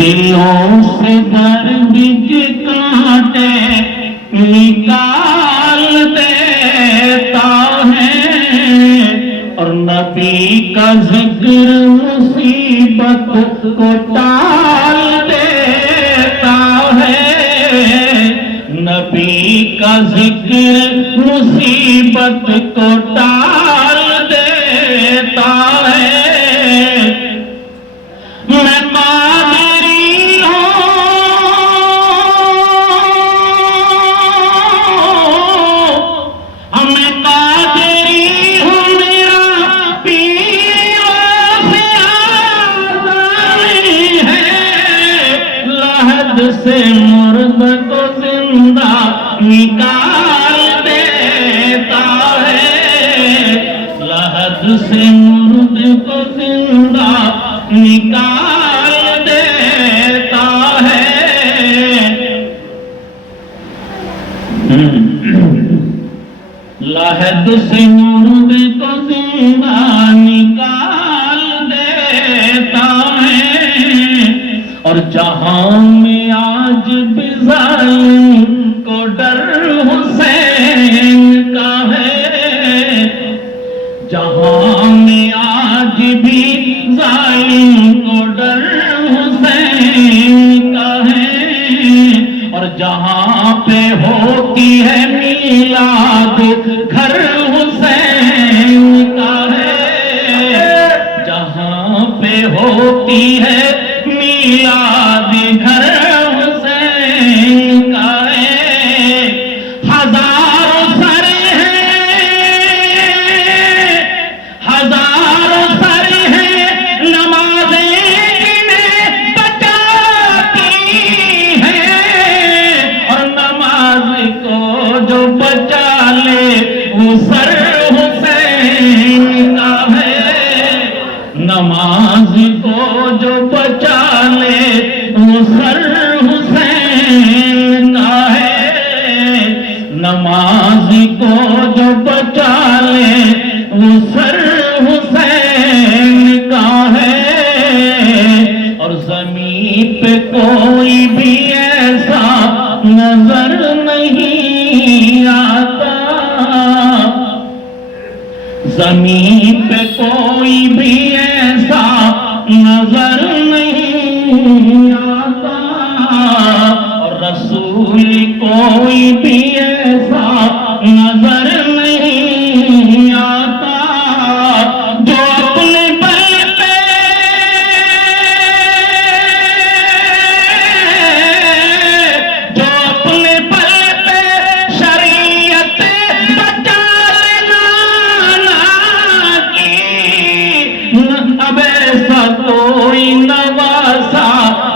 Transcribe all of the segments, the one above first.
दिलों से दर्द के कांटे निकाल देता है और नबी का जिक्र मुसीबत को टाल देता है। नबी का जिक्र मुसीबत को टाल देता है। मैं कादरी हूँ, मैं कादरी हूँ, मेरा पीर से आज़ादी है। लहद से मुर्द को जिंदा निकाल देता है। लहद से मुर्द को जिंदा निकाल देता है। लहद से मुर्द को जिंदा निकाल देता है। और जहां में आज भी जालिम को डर हुसैन का है, जहां में आज भी जालिम को डर हुसैन का है। और जहां पे होती है मीलाद घर हुसैन का है, जहां पे होती है मीलाद घर हुसैन का है। हजारों सर हैं, हजारों सर हैं, नमाज़ें इन्हें बचाती हैं। और नमाज को जो बचा ले वो सर हुसैन का है। नमाज को जो बचा ले वो सर हुसैन का है। नमाज को जो बचा ले वो सर हुसैन का है। और ज़मीन पे कोई भी ऐसा नजर नहीं आता, ज़मीन पे कोई भी ऐसा नजर नहीं आता। और रसूल कोई भी ऐसा नजर नहीं आता जो अपने बल पे, जो अपने बल पे शरीयत बचा लेना की। अब ऐसा कोई नवासा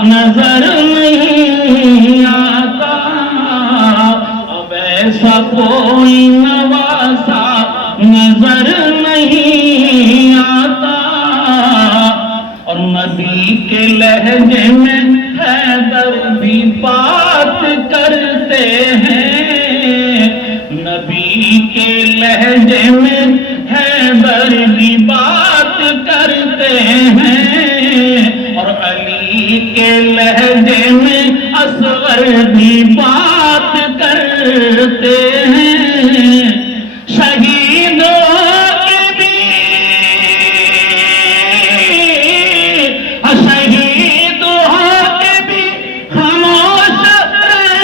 नजर नहीं आता, अब ऐसा कोई नवासा नजर नहीं आता। और नबी के लहजे में हैदर भी बात करते हैं, नबी के लहजे में हैदर भी बात करते हैं। और अली के लहजे में असगर भी बात करते हैं। शहीदों के भी, शहीदों के भी खामोश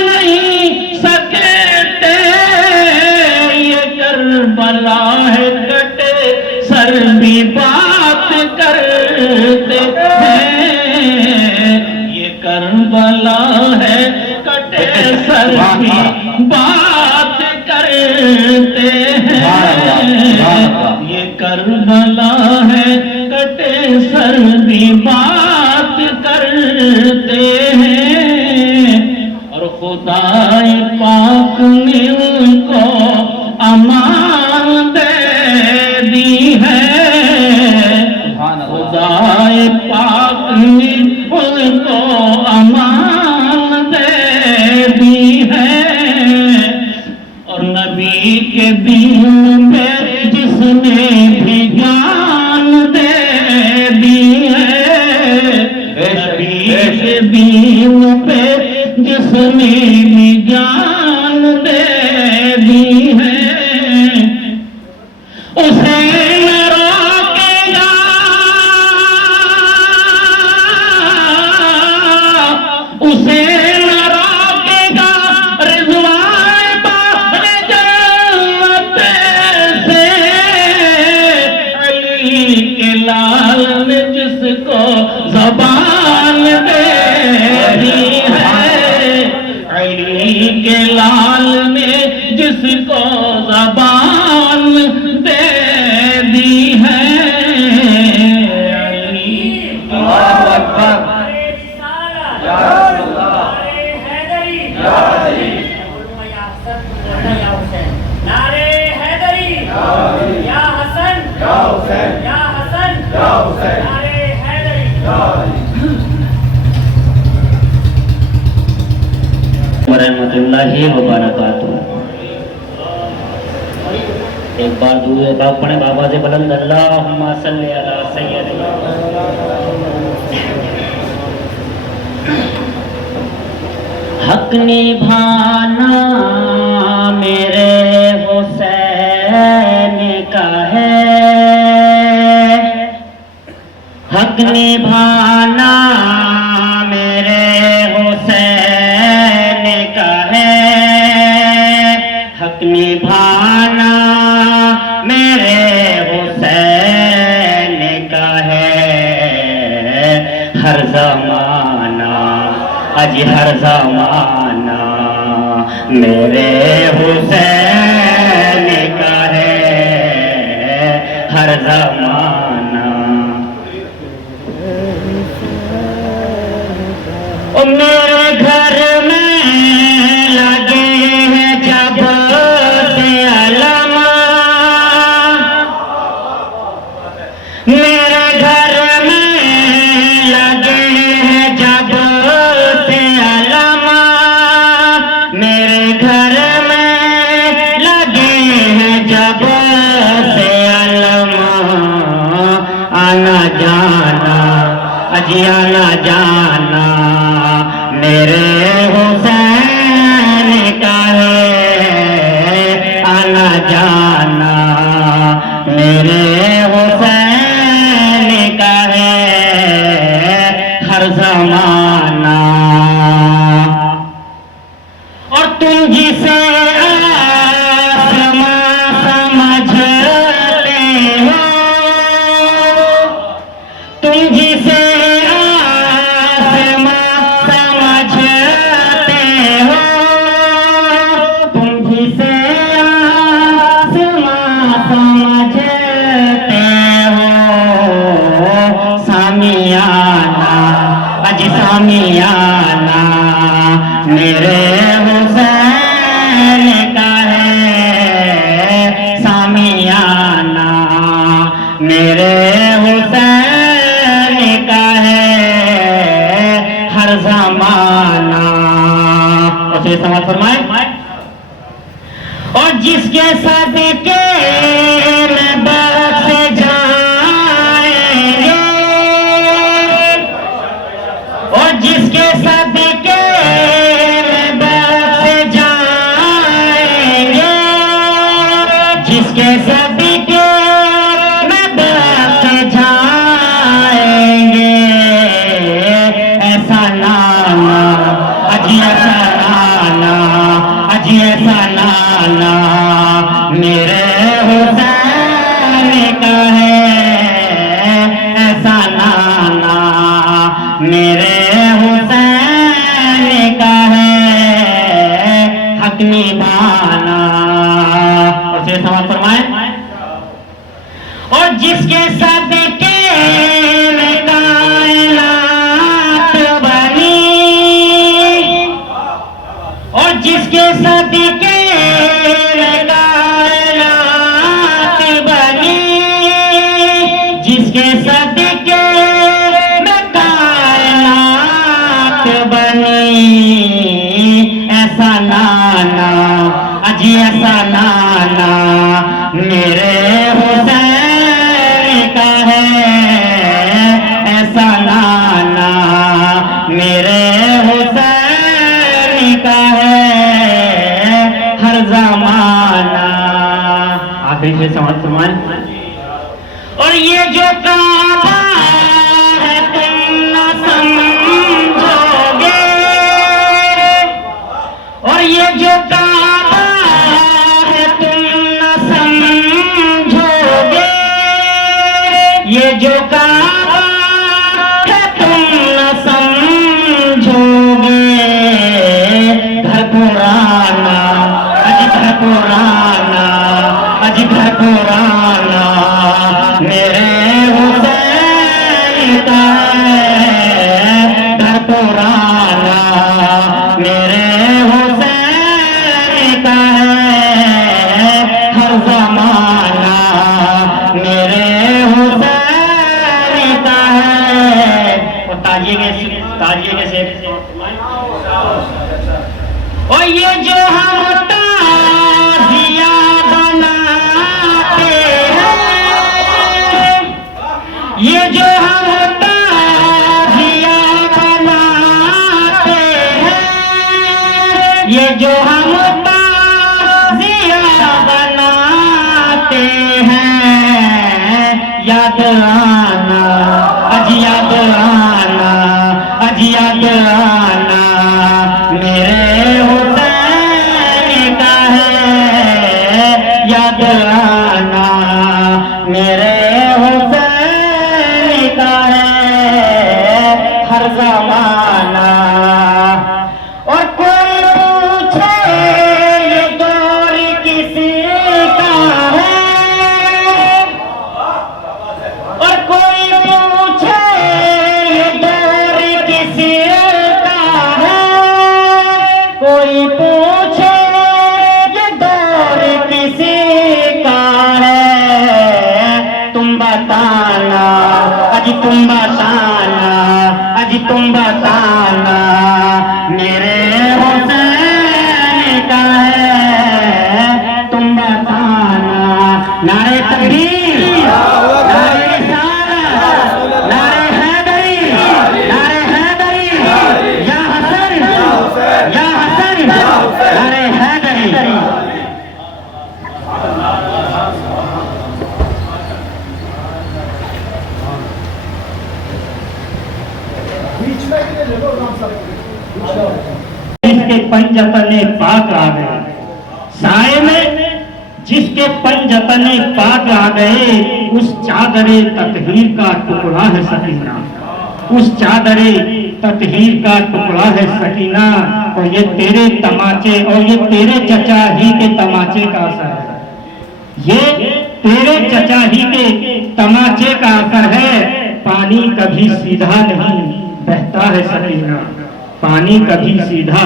नहीं सकते। ये करबला है कटे सर भी बात करते हैं। ये करबला है कटे सर भी बात करते हैं। ये करबला है कटे सर भी बात करते हैं। और खुदाए पाक ने उनको अमान दे दी है। खुदाए पाक ने उनको अमान दे दी है। और नबी के दीन में जिसने भी जान दे दी है, नबी के अपनी भी जान दे दी है, उसे न रोकेगा, उसे न रोकेगा रिज़वान बाहर जन्नत से। अली के लाल ने जिसको ज़बान दे दी है, अली के लाल ने जिसको ज़बान दे दी है। अली अल्लाहु अकबर। नारे रिसालत, या रसूलल्लाह। नारे हैदरी, या अली। बोलो या हसन, या हुसैन। नारे हैदरी, या अली। या हसन, या हुसैन। या हसन, या हुसैन। नारे हैदरी, या अली। रहमतुल्लाहि व बरकातुहू। एक बार दूसरे बाप पढ़े बाबा से बुलंद अल्लाहुम्मा सल्ली अला सय्यदिना। हक निभाना मेरे हुसैन का है, हक निभाना मेरे हुसैन का है, हक निभाना मेरे हुसैन का है। हर ज़माना अज हर ज़माना मेरे हुसैन का है, हर ज़माना। ओ मेरे घर में लगे हैं जब से अलम, मेरे घर में लगे हैं जब से अलम, मेरे घर में लगे हैं जब से अलम। आना जाना अजी आना जाना मेरे हुसैन का है, आना जाना मेरे हुसैन का है, हर ज़माना। और तुम जिसे आसमां समझते हो, तुम जिसे आसमां समझते हो, तुम जिसे आसमां समझते हो, सामियाना अज सामियाना मेरे हुसैन का है, सामियाना मेरे हुसैन का है, हर ज़माना। उसे समाज फरमाए। और जिसके सदके में बख्श जाएंगे, और जिसके सदके में बख्श जाएंगे, जिसके सदके में बख्श जाएंगे, ऐसा नाना अजी ऐसा नाना अजी ऐसा नाना मेरे हुसैन का है, ऐसा नाना मेरे हुसैन का है, हक निभाना। उसे समाज फरमाए। और जिसके सदके में कायनात बनी, और जिसके सदके में कायनात बनी, जिसके सदके में कायनात बनी, ऐसा नाना अजी ऐसा नाना मेरे हुसैन का है, ऐसा नाना मेरे हुसैन का हाजिर हुए समाज फरमाएं। और ये जो काबा है तुम न समझोगे, और ये जो काबा है तुम न समझोगे, ये जो काबा है तुम न समझोगे। घर पुराना अजी घर पुराना, अजी घर पुराना मेरे हुसैन का है। घर पुराना मेरे हुसैन का है। हर जमाना मेरे हुसैन का है। और ताजिए के से और ये जो हम ताजिया बनाते हैं, ये जो हम ताजिया बनाते हैं, ये जो हम ताजिया बनाते हैं, याद आना अजी याद आना, अजी याद आना मेरे हुसैन का है। याद आना मेरे हुसैन का है। हर जमाना और कोई पूछे ये दौर किसी का है, और कोई पूछे ये दौर किसी का है, कोई पूछे ये दौर किसी का है। तुम बताना अजी तुम बताना, अजी तुम बताना मेरे हुसैन का है। तुम बताना। नारे तकबीर, नारे रिसालत, नारे हैदरी, नारे हैदरी, या हसन, या हसन, नारे हैदरी। जिसके पंजतने पाक आ गए, साए में जिसके पंजतने पाक आ गए, उस चादरे ततहीर का टुकड़ा है सकीना, उस चादरे ततहीर का टुकड़ा है सकीना। और ये तेरे तमाचे और ये तेरे चचा ही के तमाचे का असर है, ये तेरे चचा ही के तमाचे का असर है। पानी कभी सीधा नहीं बहता है सकीना, पानी कभी सीधा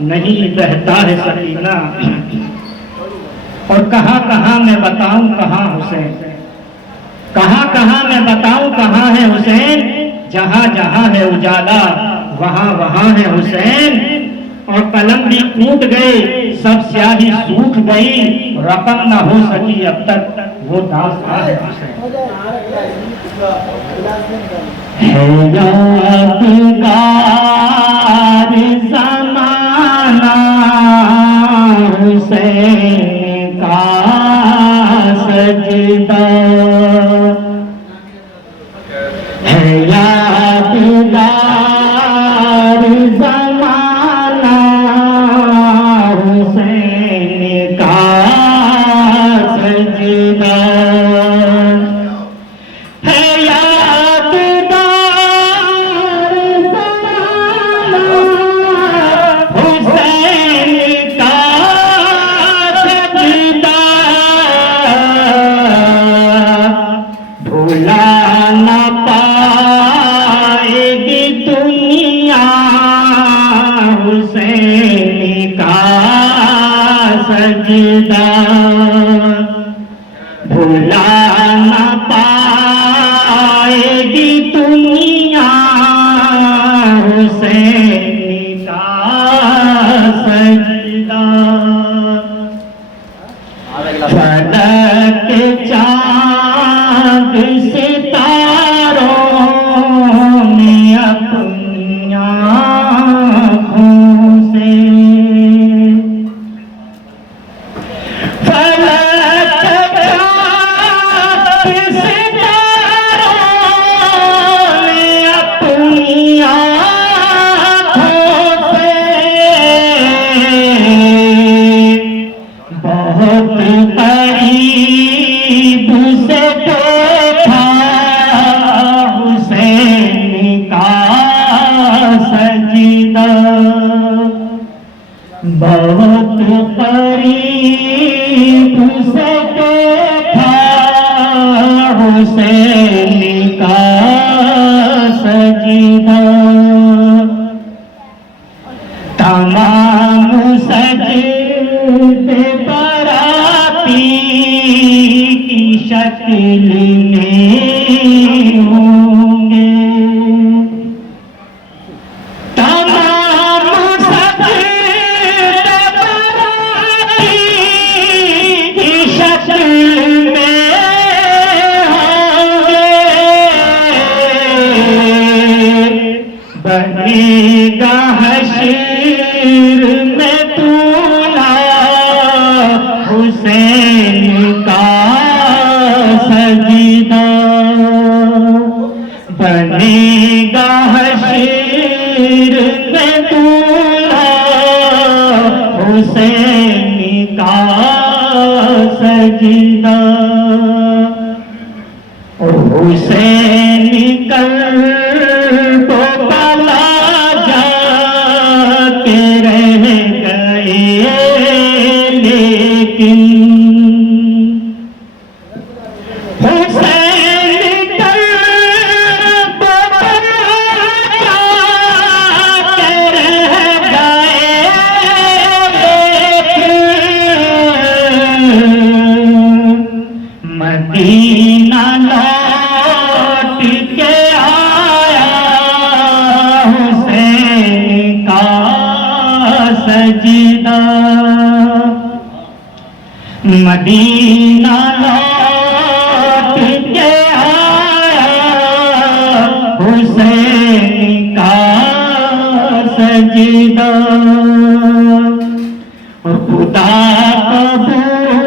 नहीं बहता है सकीना। और कहाँ कहाँ मैं बताऊं कहाँ हुसैन, कहाँ कहाँ मैं बताऊं कहाँ है हुसैन। जहाँ जहाँ है उजाला वहाँ वहाँ है हुसैन। और कलम भी टूट गए, सब स्याही सूख गई, रकम न हो सकी अब तक वो दास्तान है हुसैन। है यादगार ज़माना हुसैन का सजदा, है यादगार ज़माना हुसैन का सजदा, है यादगार ज़माना हुसैन का सजदा। भुला न पाएगी दुनिया हुसैन का सजदा, भुला न पाएगी दुनिया हुसैन का सजदा। फलक चाँद सितारों ने अपनी आँखों से, फलक शक्ल में होंगे। तमाम सब की शक्ल में होंगे। बनेगा हश्र में दूल्हा हुसैन का सजीदा। बनेगा हश्र में दूल्हा हुसैन का सजीदा। हुसैन कल तो बला जाके रह गए, लेकिन हुसैन कल तो बला जाके रह गए, लेकिन मदीना लौट के आया हुसैन का सजीदा। मदीना लौट के आया हुसैन का सजीदा। खुदा कबूल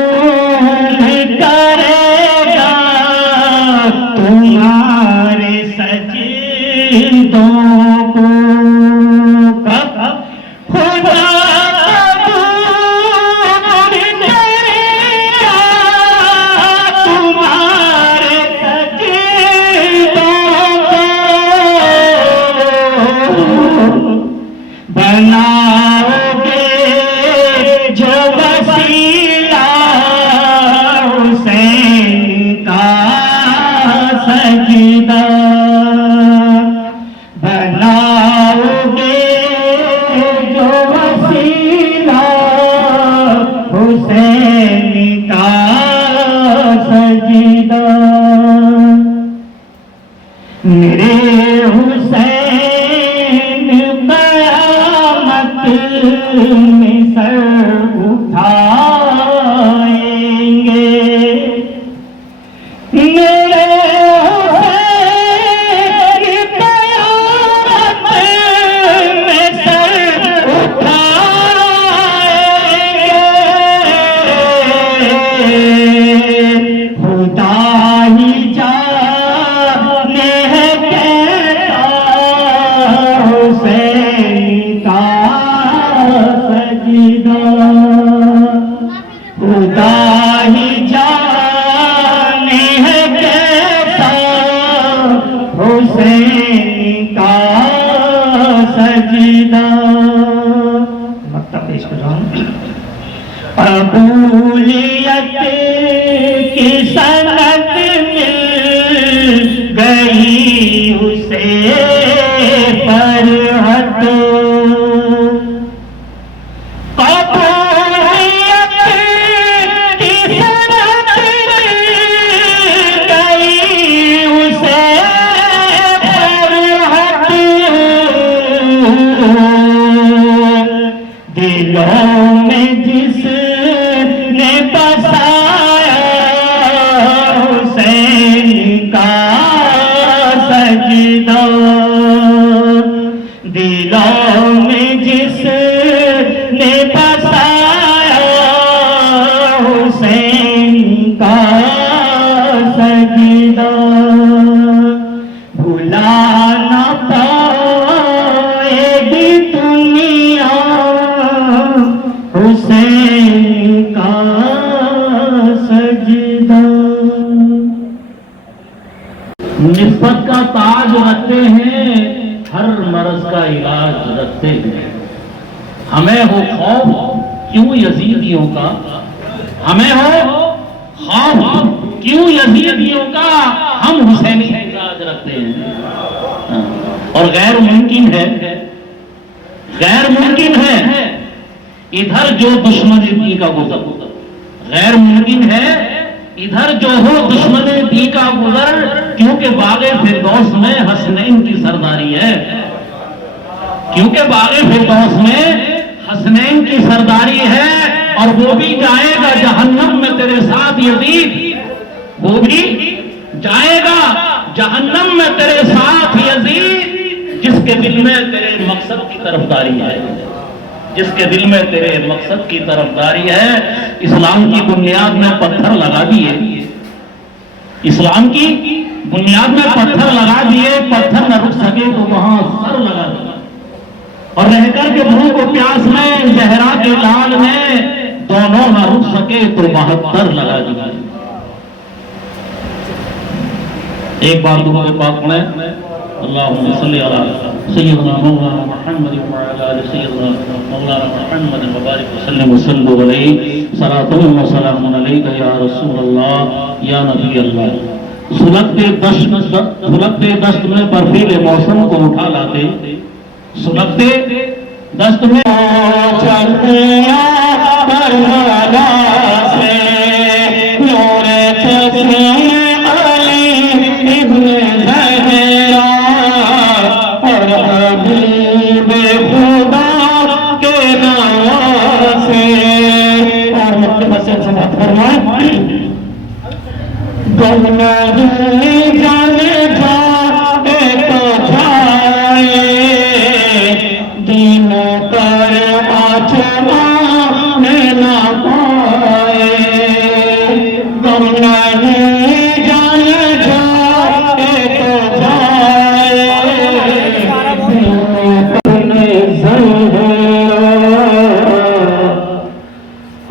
करेगा तुम्हारे सजदों को। कब खुदा कबूल करेगा तुम्हारे सजदों को। बनाओगे जो वसीला हुसैन का सजदा। बनाओगे जो वसीला हुसैन का सजदा। मेरे हुसैन क़यामत में सर उठाएंगे। मेरे हुसैन क़यामत में सर उठाएंगे। खुदा ही जाने है कैसा हुसैन का सजदा। खुदा ही जाने है कैसा हुसैन का सजदा। मतलब पेश कर रहा हूं। कबूलियत की सनद मिल गई उसे फरहत। कबूलियत की सनद मिल गई उसे फरहत। दिलों में जिसने बसाया हुसैन का सजदा। दिलों में जिसने बसाया हुसैन का सजदा। भुला ना पाएगी दुनिया हुसैन का सजदा। निस्बत का ताज रखते हैं, हर मर्ज का इलाज रखते हैं। हमें हो खौफ क्यों यजीदियों का, हमें हो खौफ क्यों यजीदियों का, हम हुसैनी इलाज रखते हैं। और गैर मुमकिन है, गैर मुमकिन है इधर जो दुश्मन इनका गुजर, गैर मुमकिन है इधर जो हो दुश्मने दी का गुजर, क्योंकि बागे फिरदौस में हसनैन की सरदारी है, क्योंकि बागे फिरदौस में हसनैन की सरदारी है। और वो भी जाएगा जहन्नम में तेरे साथ यजीद, वो भी जाएगा जहन्नम में तेरे साथ यजीद, जिसके दिल में तेरे मकसद की तरफदारी है, जिसके दिल में तेरे मकसद की तरफदारी है। इस्लाम की बुनियाद में पत्थर लगा दिए, इस्लाम की बुनियाद में पत्थर लगा दिए, पत्थर न रुक सके तो वहां सर लगा दिया, और रहकर के भूख को प्यास में जहरा के लाल में दोनों न रुक सके तो 72 लगा दिया। एक बार दुरूद पाक पढ़ें, अल्लाहुम्मा सल्ली अला सय्यिदना मौलाना मुहम्मद व अला आलि सय्यिदना मौलाना मुहम्मद व बारिक वसल्लम वसल्लु अलैहि सलातुन व सलामुन अलैका या रसूल अल्लाह या नबी अल्लाह। सुलगते दस्त में बर्फीले मौसम को उठा लाते, सुलगते दस्त में चलतिया बरमाला से नूरे तस्मीर अली इब्न ज़हरा और हबीब खुदा के नाम से। और मतलब से बात फरमाए, दुनिया ही जाने जाए तो जाए, दिन पर आचमान न पाए, दुनिया ही जाने जाए तो जाए,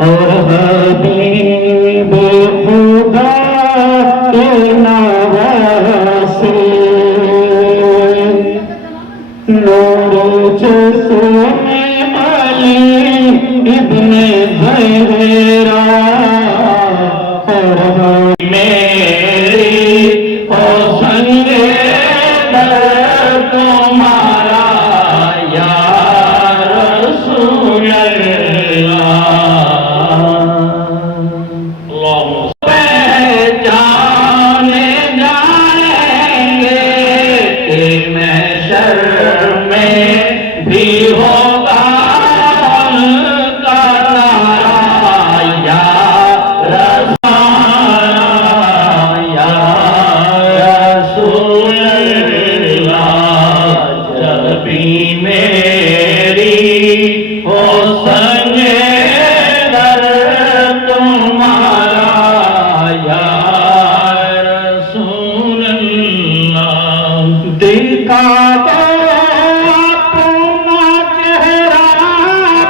और हबीब खुदा के नवासे नूर जिस्मे अली इब्न ज़हरा और मेरी ओ संगे दर तुम्हारा या रसूल अल्लाह। जाने जाएंगे कि महशर में भी होगा उनका नारा या रसूल अल्लाह। जब भी मेरी हो संगे दर तुम्हारा या रसूल अल्लाह। दिखा दो अपना चेहरा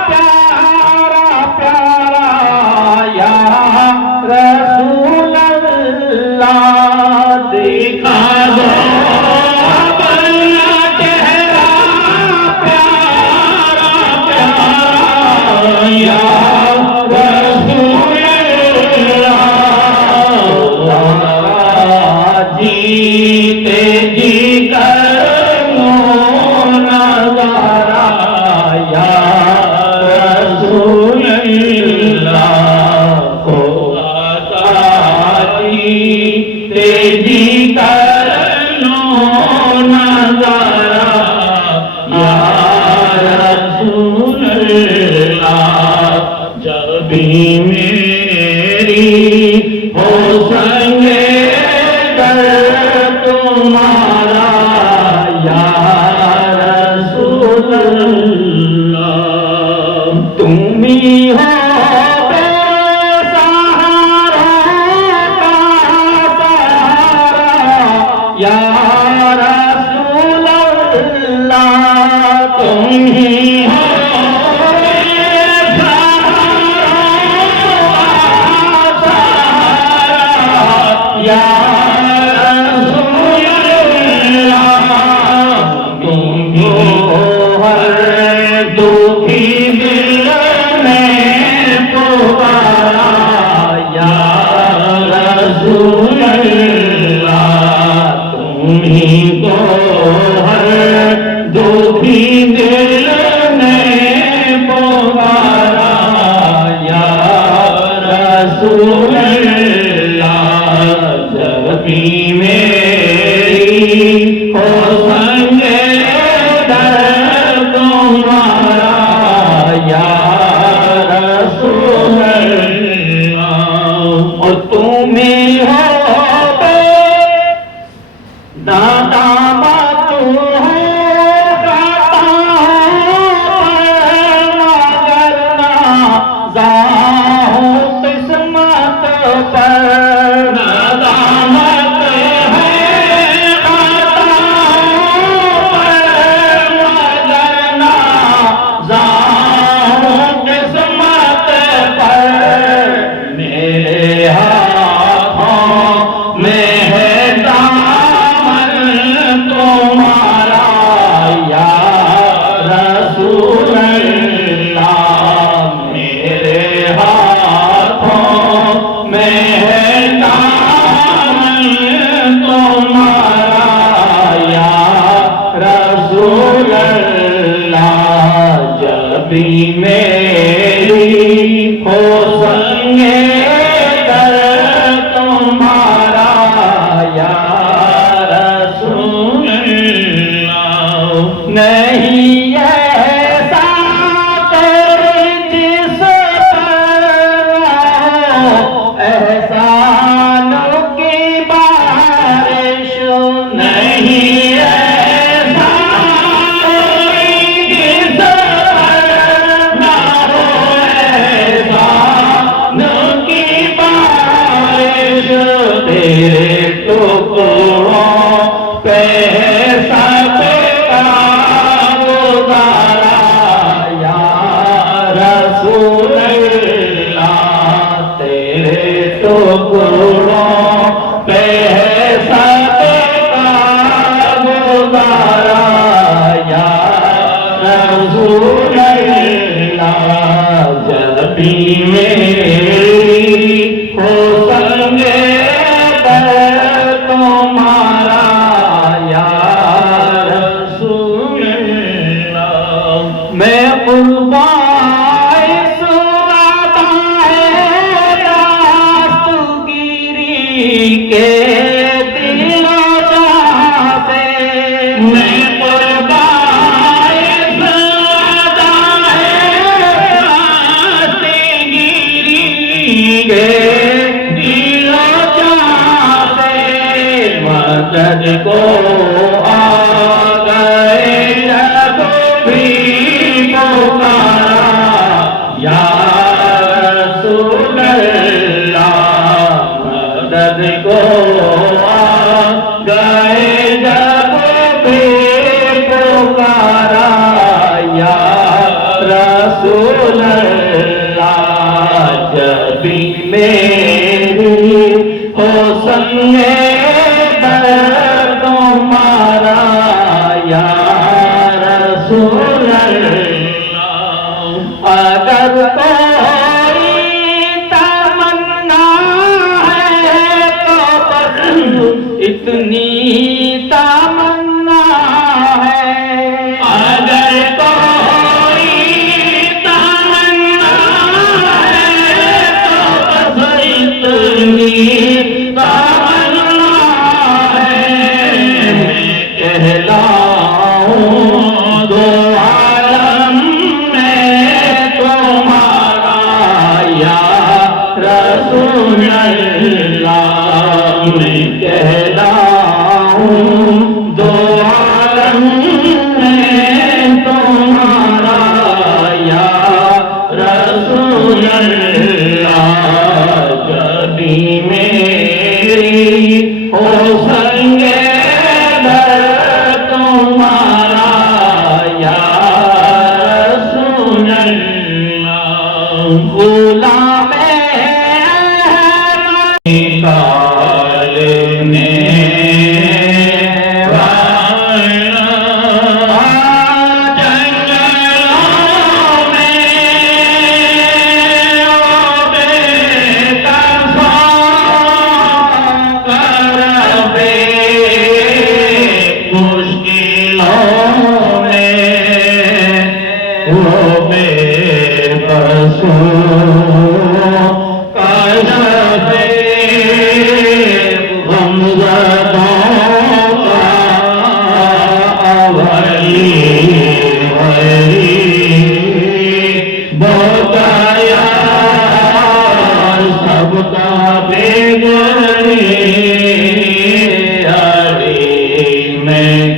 प्यारा प्यारा या रसूल अल्लाह। दिखा दो अपना चेहरा प्यारा प्यारा या रसूल अल्लाह। जीते जी कर नज़ारा या रसूल अल्लाह। जीते जी कर नज़ारा या रसूल अल्लाह। जब भी मेरी हो संगे दर तुम्हारा या रसूल अल्लाह। तुम ही हो बेसहारा का सहारा या रसूल अल्लाह। तुम ही हो या रसूल अल्लाह। तुम हो हर दुखी दिल में पुकारा या रसूल अल्लाह। तुम ही को हर दुखी दिल में पुकारा या रसूल अल्लाह। जब भी मेरी हो संगे दर तुम्हारा या रसूल अल्लाह। और तुम ही हो दादा बातू है गाता मगर ना जाओ किस्मत पर नादामत है गाता मगर ना जाओ किस्मत पर। मेरे हाथों में है तुम्हारा या रसूल अल्लाह। मेरे हाथों में है दामन तुम्हारा या रसूल अल्लाह। जब भी मेरी हो संगे दर तुम्हारा या नहीं ऐसा कर जिस पर एहसानों की बारिश। नहीं ऐसा जिस पर ना हो एहसानों की बारिश। तेरे टुकड़ों पे टुकड़ों पे सबका गुजारा या रसूल अल्लाह। जब भी मेरी हो संगे दर तुम्हारा या रसूल अल्लाह। मैं कुर्बान के दिलों से मैं कुर्बान के दिलों से मदद को आ गए जब भी पुकारा या रसूल अल्लाह। मदद को आ गए जब भी पुकारा या रसूल अल्लाह। जब भी मेरी हो संगे दर तुम्हारा या रसूल अल्लाह। अगर इतनी तमन्ना है। अगर कोई तमन्ना है तो बस इतनी तमन्ना है। मैं कहलाऊं दो आलम में तुम्हारा या रसूल अल्लाह। मैं कहलाऊं दो आलम में तुम्हारा या रसूल अल्लाह। जब भी मेरी हो संगे दर तुम्हारा या रसूल अल्लाह। गुलाम वो बेबसूर नामज़दों का अवली बताया सबका बेगनी हरी में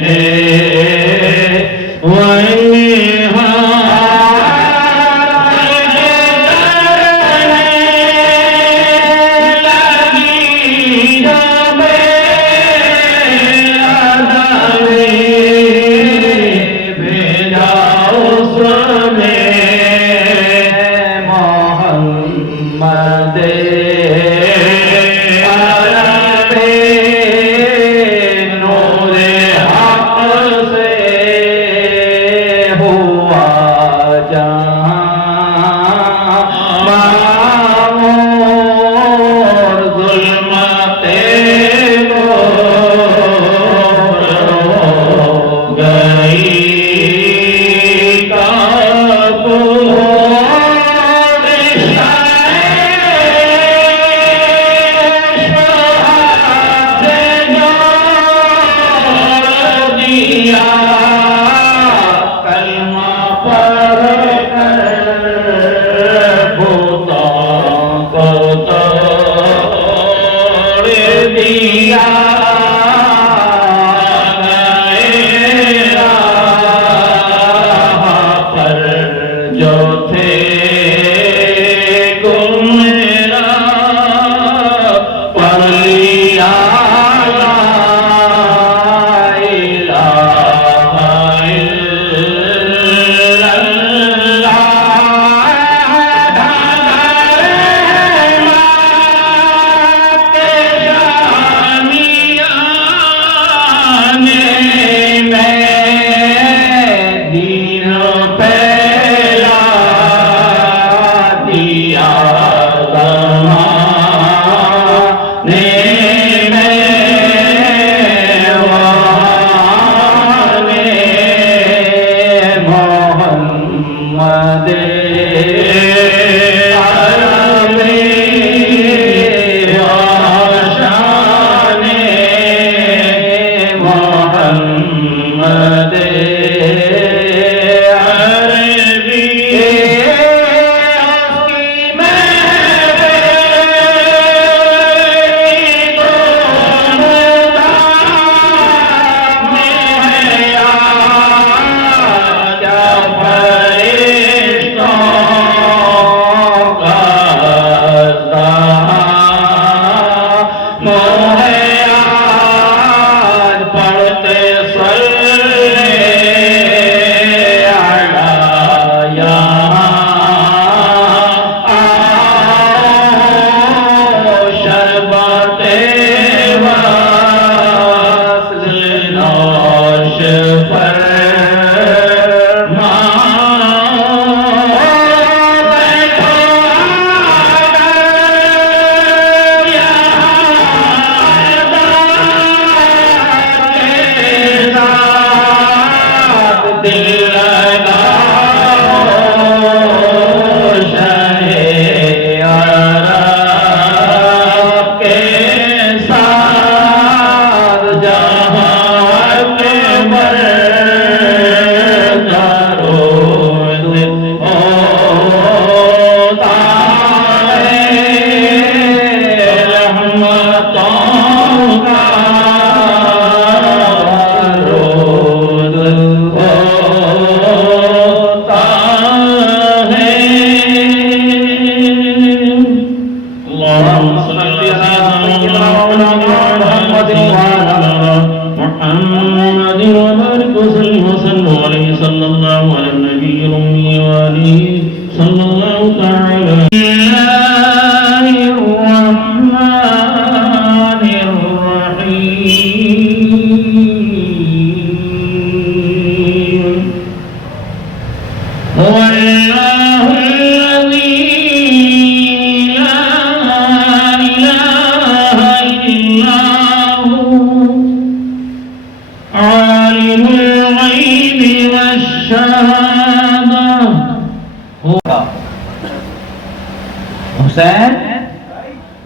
हुसैन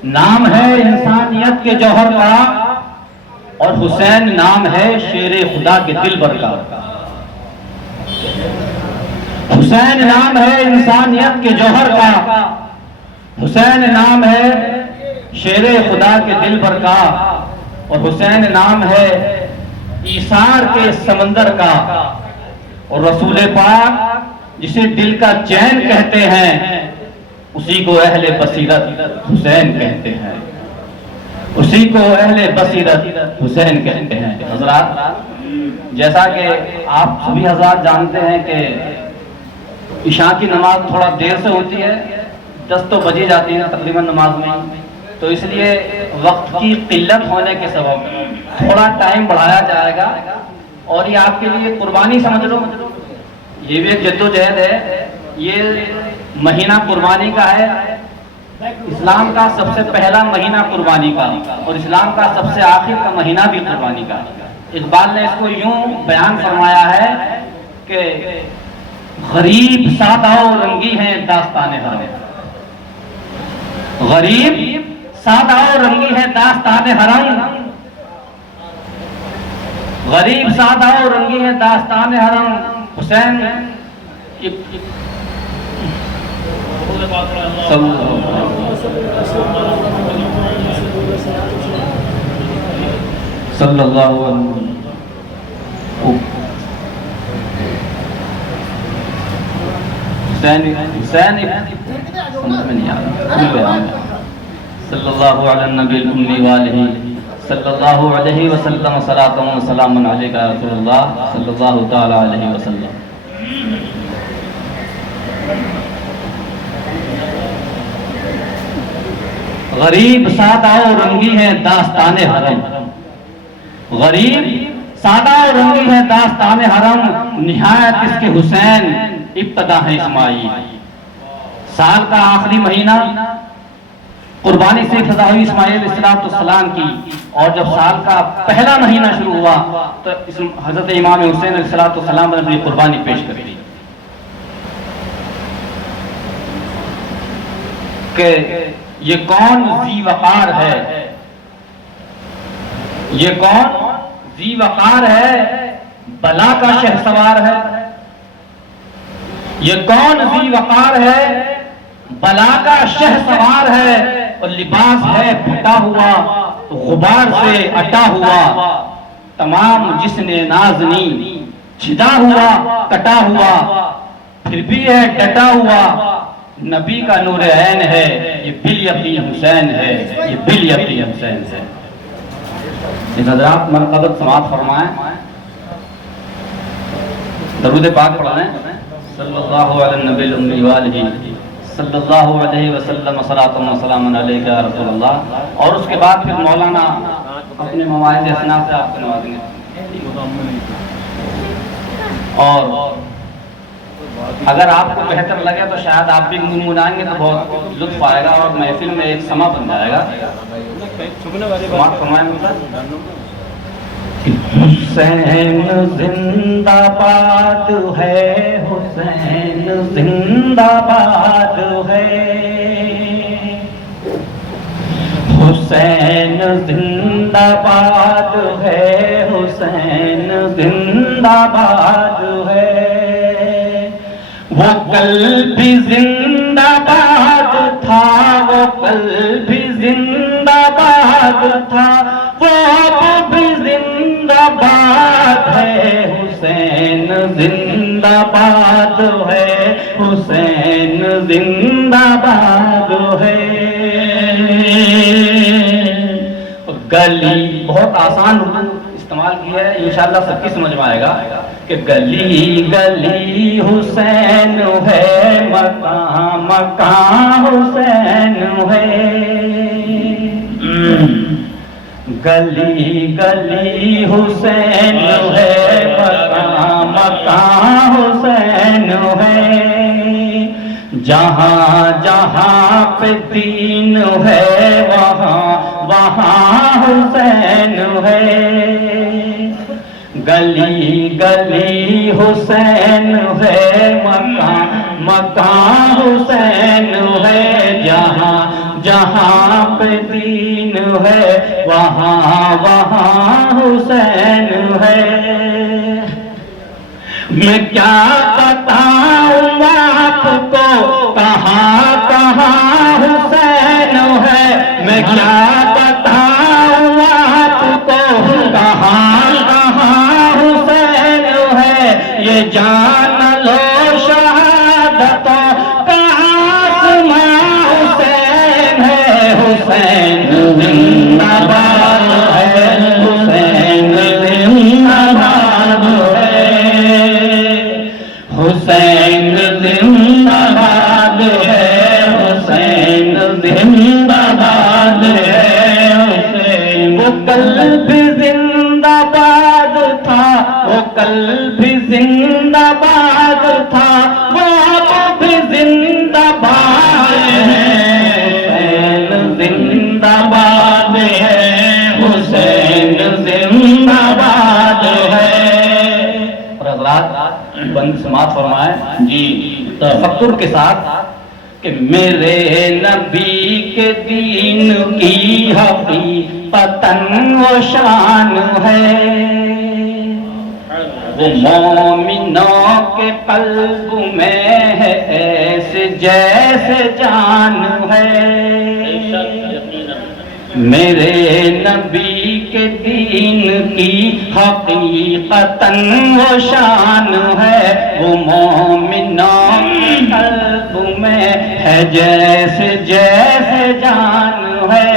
नाम है इंसानियत के जौहर का, और हुसैन नाम है शेरे खुदा के दिल भर का। हुसैन नाम है इंसानियत के जौहर का। हुसैन नाम है शेरे खुदा के दिल भर का। और हुसैन नाम है ईसार के समंदर का। और रसूल पाक जिसे दिल का चैन कहते हैं, उसी को अहले बसीरत हुसैन कहते हैं। उसी को अहले बसीरत हुसैन कहते हैं। हजरात, जैसा कि आप सभी हजरात जानते हैं कि इशा की नमाज थोड़ा देर से होती है, 10 तो बजी जाती है तकरीबन नमाज में, तो इसलिए वक्त की किल्लत होने के सबब थोड़ा टाइम बढ़ाया जाएगा। और ये आपके लिए कुर्बानी समझ लो, ये भी एक जद्दोजहद है। ये महीना कुर्बानी का है, इस्लाम का सबसे पहला महीना कुर्बानी का, और इस्लाम का सबसे आखिर का महीना भी कुर्बानी का। इकबाल ने इसको यूं बयान फरमाया है कि गरीब सादा और रंगी हैं दास्ताने हरम। गरीब सादा और रंगी है दास्ताने हरम। गरीब सादा और रंगी है दास्ताने हरम। हुसैन सल्लल्लाहु अलैहि हुसैन समझ में नहीं आ रहा। सल्लल्लाहु अलैहि नबील उम्मी वालिही सल्लल्लाहु अलैहि वसल्लम सलातun व सलामुन अलैका या रसूलल्लाह सल्लल्लाहु तआला अलैहि वसल्लम। गरीब सादा और रंगी है दास्ताने हरम। गरीब सादा और रंगी है दास्ताने हरम। निहायत इसके हुसैन इब्तदा है इस्माइल। साल का आखिरी महीना कुर्बानी से इब्तदा हुई इस्माइल अलैहिस्सलाम की। और जब साल का पहला महीना शुरू हुआ तो हजरत इमाम हुसैन अलैहिस्सलाम ने अपनी कुर्बानी पेश कर दी कि ये कौन जी वकार है, ये कौन जी वकार है, बला का शहसवार है। ये कौन जी वकार है, बला का शहसवार है। और लिबास है फटा हुआ गुबार से अटा हुआ। तमाम जिसने नाज़नी छिदा हुआ कटा हुआ, फिर भी है डटा हुआ। नबी का नूर ऐन है, ये बिल यकीन हुसैन है, ये बिल यकीन हुसैन है। हज़रात मरक़बत समाअत फरमाएं, दरूद पाक पढ़ाएं। सल्लल्लाहु अलैहि नबील उम्मी वालिही सल्लल्लाहु अलैहि वसल्लम सलातun व सलामुन अलैका या रसूलल्लाह। और उसके बाद फिर मौलाना अपने मवाइद असना से आपको नवाजेंगे। और अगर आपको बेहतर लगे तो शायद आप भी गुनगुनाएंगे तो बहुत लुत्फ आएगा और महफिल में एक समा बन जाएगा। हुसैन जिंदाबाद है, हुसैन जिंदाबाद है, हुसैन जिंदाबाद है, हुसैन जिंदाबाद है। वो कल भी जिंदाबाद था, वो कल भी जिंदाबाद था, वो अब भी जिंदाबाद है। हुसैन जिंदाबाद है, हुसैन जिंदाबाद है। गली बहुत आसान इस्तेमाल की है, इंशाअल्लाह सबकी समझ में आएगा कि गली गली हुसैन है, मकान मकान हुसैन है। गली गली हुसैन है, मकान मकान हुसैन है। जहाँ जहाँ पे दीन है, वहाँ वहाँ हुसैन है। गली गली हुसैन है, मकान मकान हुसैन है। जहाँ जहाँ पे दीन है, वहाँ वहाँ हुसैन है। मैं क्या बताऊं आपको कहाँ कहाँ हुसैन है। मैं क्या बताऊं आपको कहाँ कहाँ हुसैन है। ये जान लो शहादतों का आसमां हुसैन है। हुसैन जिंदाबाद है। हुसैन जिंदाबाद है। हुसैन जिंदाबाद है। हुसैन जिंदाबाद है। हुसैन वो कल भी जिंदाबाद था। वो कल भी जिंदाबाद था। वो अब भी जिंदाबाद है। हुसैन जिंदाबाद है। हुसैन जिंदाबाद है। और हज़रात बंद समात फरमाए जी तफक्कुर के साथ कि मेरे नबी के दीन की हकीकतन वो शान है। वो मोमिनों के कल्ब में है ऐसे जैसे जान है। मेरे नबी के दीन की हकीकतन वो शान है। वो मोमिनों के कल्ब में है जैसे जैसे जान है।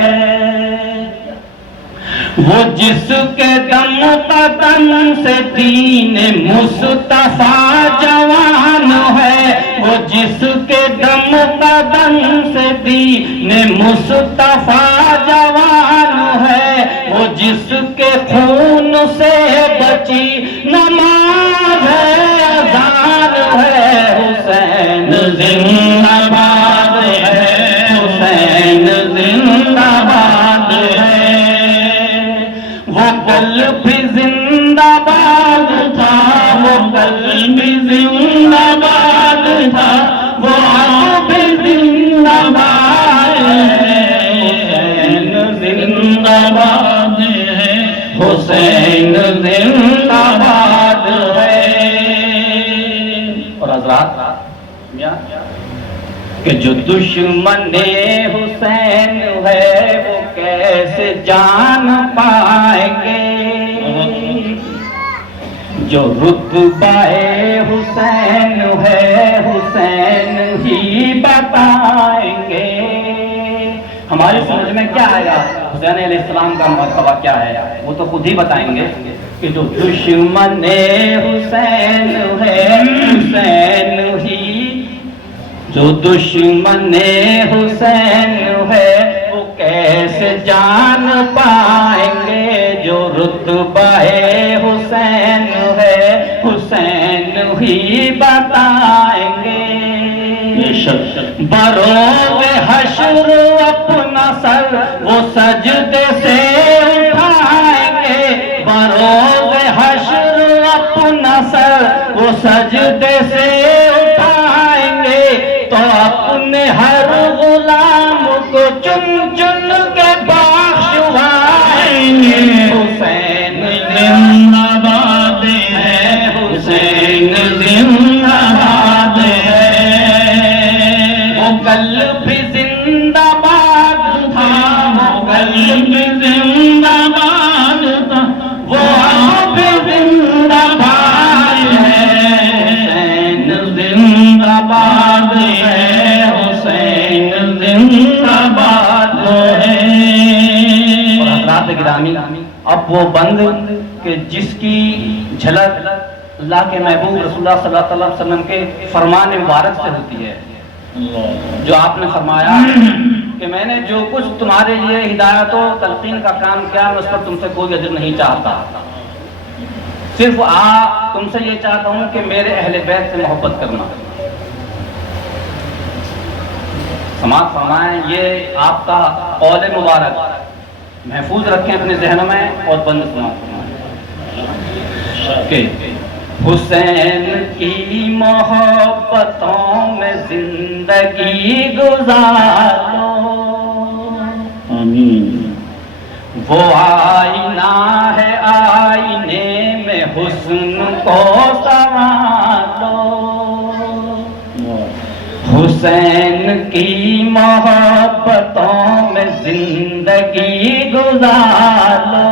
वो जिसके दम कदम से दीन मुस्तफा जवान है। वो जिसके दम कदम से दीन मुस्तफा जवान है। वो जिसके खून से बची नमाज है अज़ान है। हुसैन जिंदाबाद है। हुसैन जिंदाबाद है। वो कल भी जिंदाबाद था। वो कल भी जिंदाबाद था। वो आज भी जिंदाबाद है। हुसैन जिंदाबाद है। हुसैन जिंदाबाद है। और हज़रात कि जो दुश्मने हुसैन है वो कैसे जान पाएंगे। जो रुतबाए हुसैन है हुसैन ही बताएंगे। हमारी समझ में क्या आएगा हुसैन अलैहिस्सलाम का मर्तबा क्या है वो तो खुद ही बताएंगे कि जो दुश्मने हुसैन है हुसैन ही। जो दुश्मने हुसैन है वो कैसे जान पाएंगे। जो रुतबाए हुसैन है हुसैन ही बताएंगे। बरोज़े हश्र अपना सर वो सजदे से उठाएंगे। बरोज़े हश्र अपना सर वो सजदे से उठाएंगे। तो अपने हर गुलाम को चुन चुन के बख्शवाएंगे। हुसैन जिंदाबाद है। हुसैन जिंदाबाद है। वो कल भी जिंदाबाद था। वो कल भी जिंदाबाद था। वो अब भी जिंदाबाद है। हुसैन जिंदाबाद है। हुसैन जिंदाबाद है। और हज़रात गिरामी अब वो बंद कि जिसकी झलक अल्लाह के महबूब रसूलुल्लाह सल्लल्लाहु अलैहि वसल्लम के फरमान मुबारक से होती है। जो आपने फरमाया कि मैंने जो कुछ तुम्हारे लिए हिदायत व तलकीन का काम किया मैं उस पर तुमसे कोई अजर नहीं चाहता। सिर्फ तुमसे ये चाहता हूँ कि मेरे अहले बैत से मोहब्बत करना। समाज फरमाएं ये आपका कौल मुबारक महफूज रखें अपने जहनों में और बंद समाज फरमाएं। हुसैन की मोहब्बतों में जिंदगी गुजारो। आमीन। वो आईना है हुसैन की मोहब्बतों में जिंदगी गुजार लो,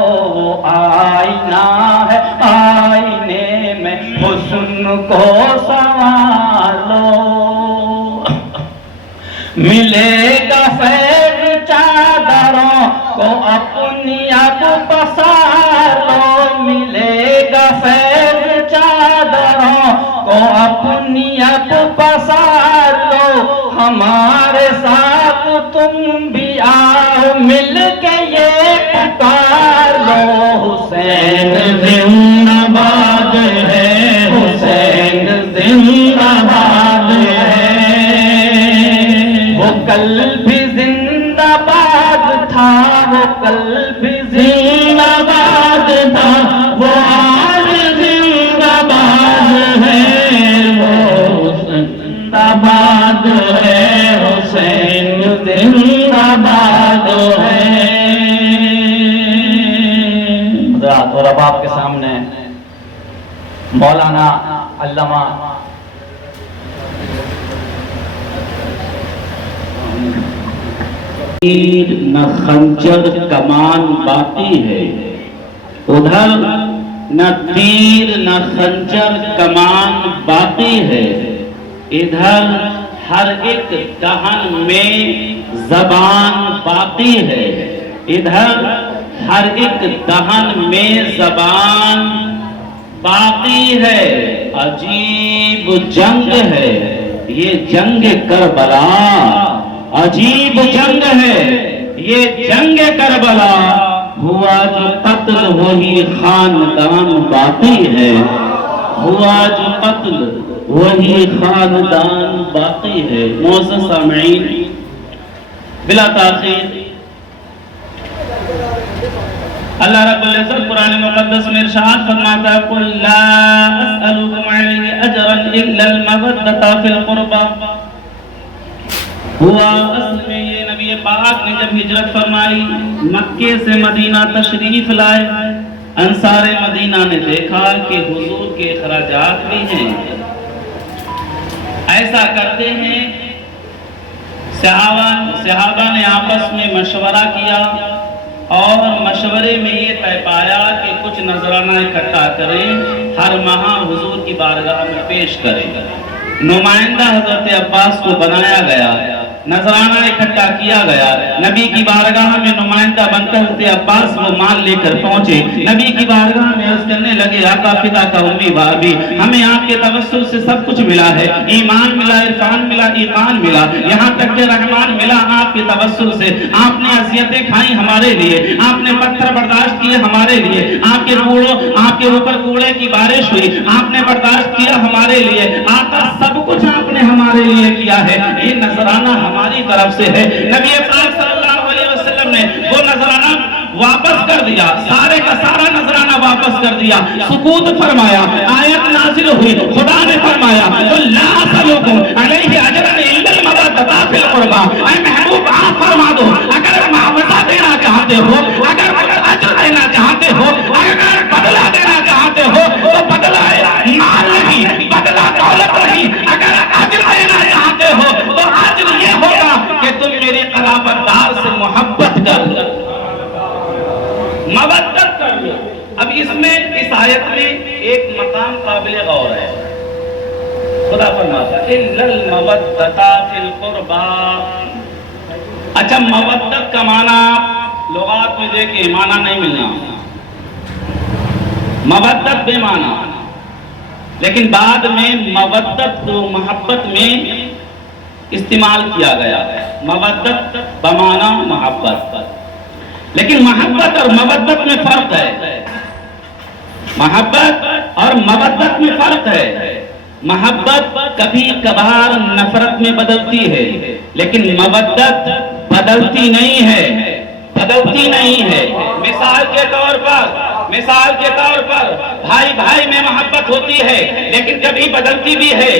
आईना है आईने में हुस्न को संवार लो। मिलेगा फैज़ चादरों को अपनी अब पसार लो, मिलेगा फैज़ चादरों को अपनी अब पसार लो। हमारे साथ तुम भी आओ मिल के ये पुकार लो। हुसैन जिंदाबाद है, हुसैन जिंदाबाद है। वो कल भी जिंदाबाद था, वो कल भी जिंदाबाद था, वो आज जिंदाबाद है। वो जिंदाबाद है, हुसैन जिंदाबाद है। हज़रात और अब आपके सामने मौलाना अल्लामा तीर न खंजर कमान बाकी है, उधर न तीर न खंजर कमान बाकी है, इधर हर एक दहन में जबान बाकी है, इधर हर एक दहन में जबान बाकी है। अजीब जंग है ये जंग करबला, अजीब जंग है ये जंग करबला। हुआ जो कत्ल वही खानदान बाकी है, हुआ जो कत्ल वही खानदान बाकी है। मोअज़्ज़ज़ सामईन, बिला ताख़ीर अल्लाह रब्बुल इज़्ज़त कुरान मुक़द्दस में इरशाद फरमाता है, कुल ला अस्अलुकुम अलैहि अजरन इल्ला अल-मवद्दता फिल क़ुरबा। हुआ असल में ये नबी पाक ने जब हिजरत फरमाई, मक्के से मदीना तशरीफ लाए, अंसारे मदीना ने देखा कि हुजूर के खराजात भी हैं। ऐसा करते हैं, सहाबा ने आपस में मशवरा किया और मशवरे में ये तय पाया कि कुछ नजराना इकट्ठा करें, हर माह हुजूर की बारगाह में पेश करें। नुमाइंदा हजरत अब्बास को बनाया गया, नजराना इकट्ठा किया गया। नबी की बारगाह में नुमाइंदा बनकर हजरत अब्बास वो माल लेकर पहुंचे। नबी की बारगाह में अर्ज करने लगे, आका फिदा का उम्मी भाभी, हमें आपके तवस्सुल से सब कुछ मिला है, ईमान मिला, इरफान मिला, ईमान मिला, यहाँ तक के रहमान मिला आपके तवस्सुल से। आपने अज़ियतें खाई हमारे लिए, आपने पत्थर बर्दाश्त किए हमारे लिए, आपके ऊपर कूड़े की बारिश हुई, आपने बर्दाश्त किया हमारे लिए। आका सब कुछ आपने हमारे लिए किया है, ये नजराना हमारी तरफ से है। नबी पाक सल्लल्लाहु अलैहि वसल्लम ने वो नजराना वापस कर दिया, सारे का सारा नजराना वापस कर दिया, सुकूत फरमाया, आयत नाजिल हुई, खुदा ने फरमाया, ला असलुकुम अलैहि अजरन इल्ला अल-मवद्दता फिल क़ुरबा। ऐ महबूब आप फरमा दो, अगर मुआवजा देना चाहते हो, अगर अजर देना चाहते हो, अगर बदला देना चाहते हो तो बदला माल नहीं, बदला दौलत नहीं, अगर अजर देना चाहते हो तो अजर ये होगा कि तुम मेरे क़राबतदार से मोहब्बत कर लो, मवद्दत कर लो। अब इसमें इस आयत में एक मकाम काबिल गौर है। खुदा फरमाता है इल्लल मवद्दता फिल क़ुरबा। अच्छा, मवद्दत का माना लुगात में देखिए, माना नहीं मिलना, मवद्दत बेमाना, लेकिन बाद में मवद्दत को मोहब्बत में इस्तेमाल किया गया है। मवद्दत बमाना मोहब्बत, लेकिन मोहब्बत और मवद्दत में फर्क है। मोहब्बत और मवद्दत में फर्क है। मोहब्बत कभी कभार नफरत में बदलती है, लेकिन मवद्दत बदलती नहीं है, बदलती नहीं है। मिसाल के तौर पर भाई भाई में मोहब्बत होती है, लेकिन कभी बदलती भी है।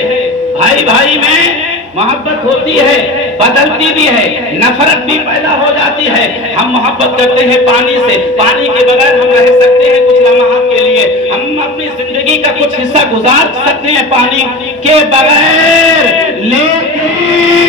भाई भाई में मोहब्बत होती है, बदलती भी है, नफरत भी पैदा हो जाती है। हम मोहब्बत करते हैं पानी से, पानी के बगैर हम रह सकते हैं कुछ लम्हात के लिए, हम अपनी जिंदगी का कुछ हिस्सा गुजार सकते हैं पानी के बगैर, लेकिन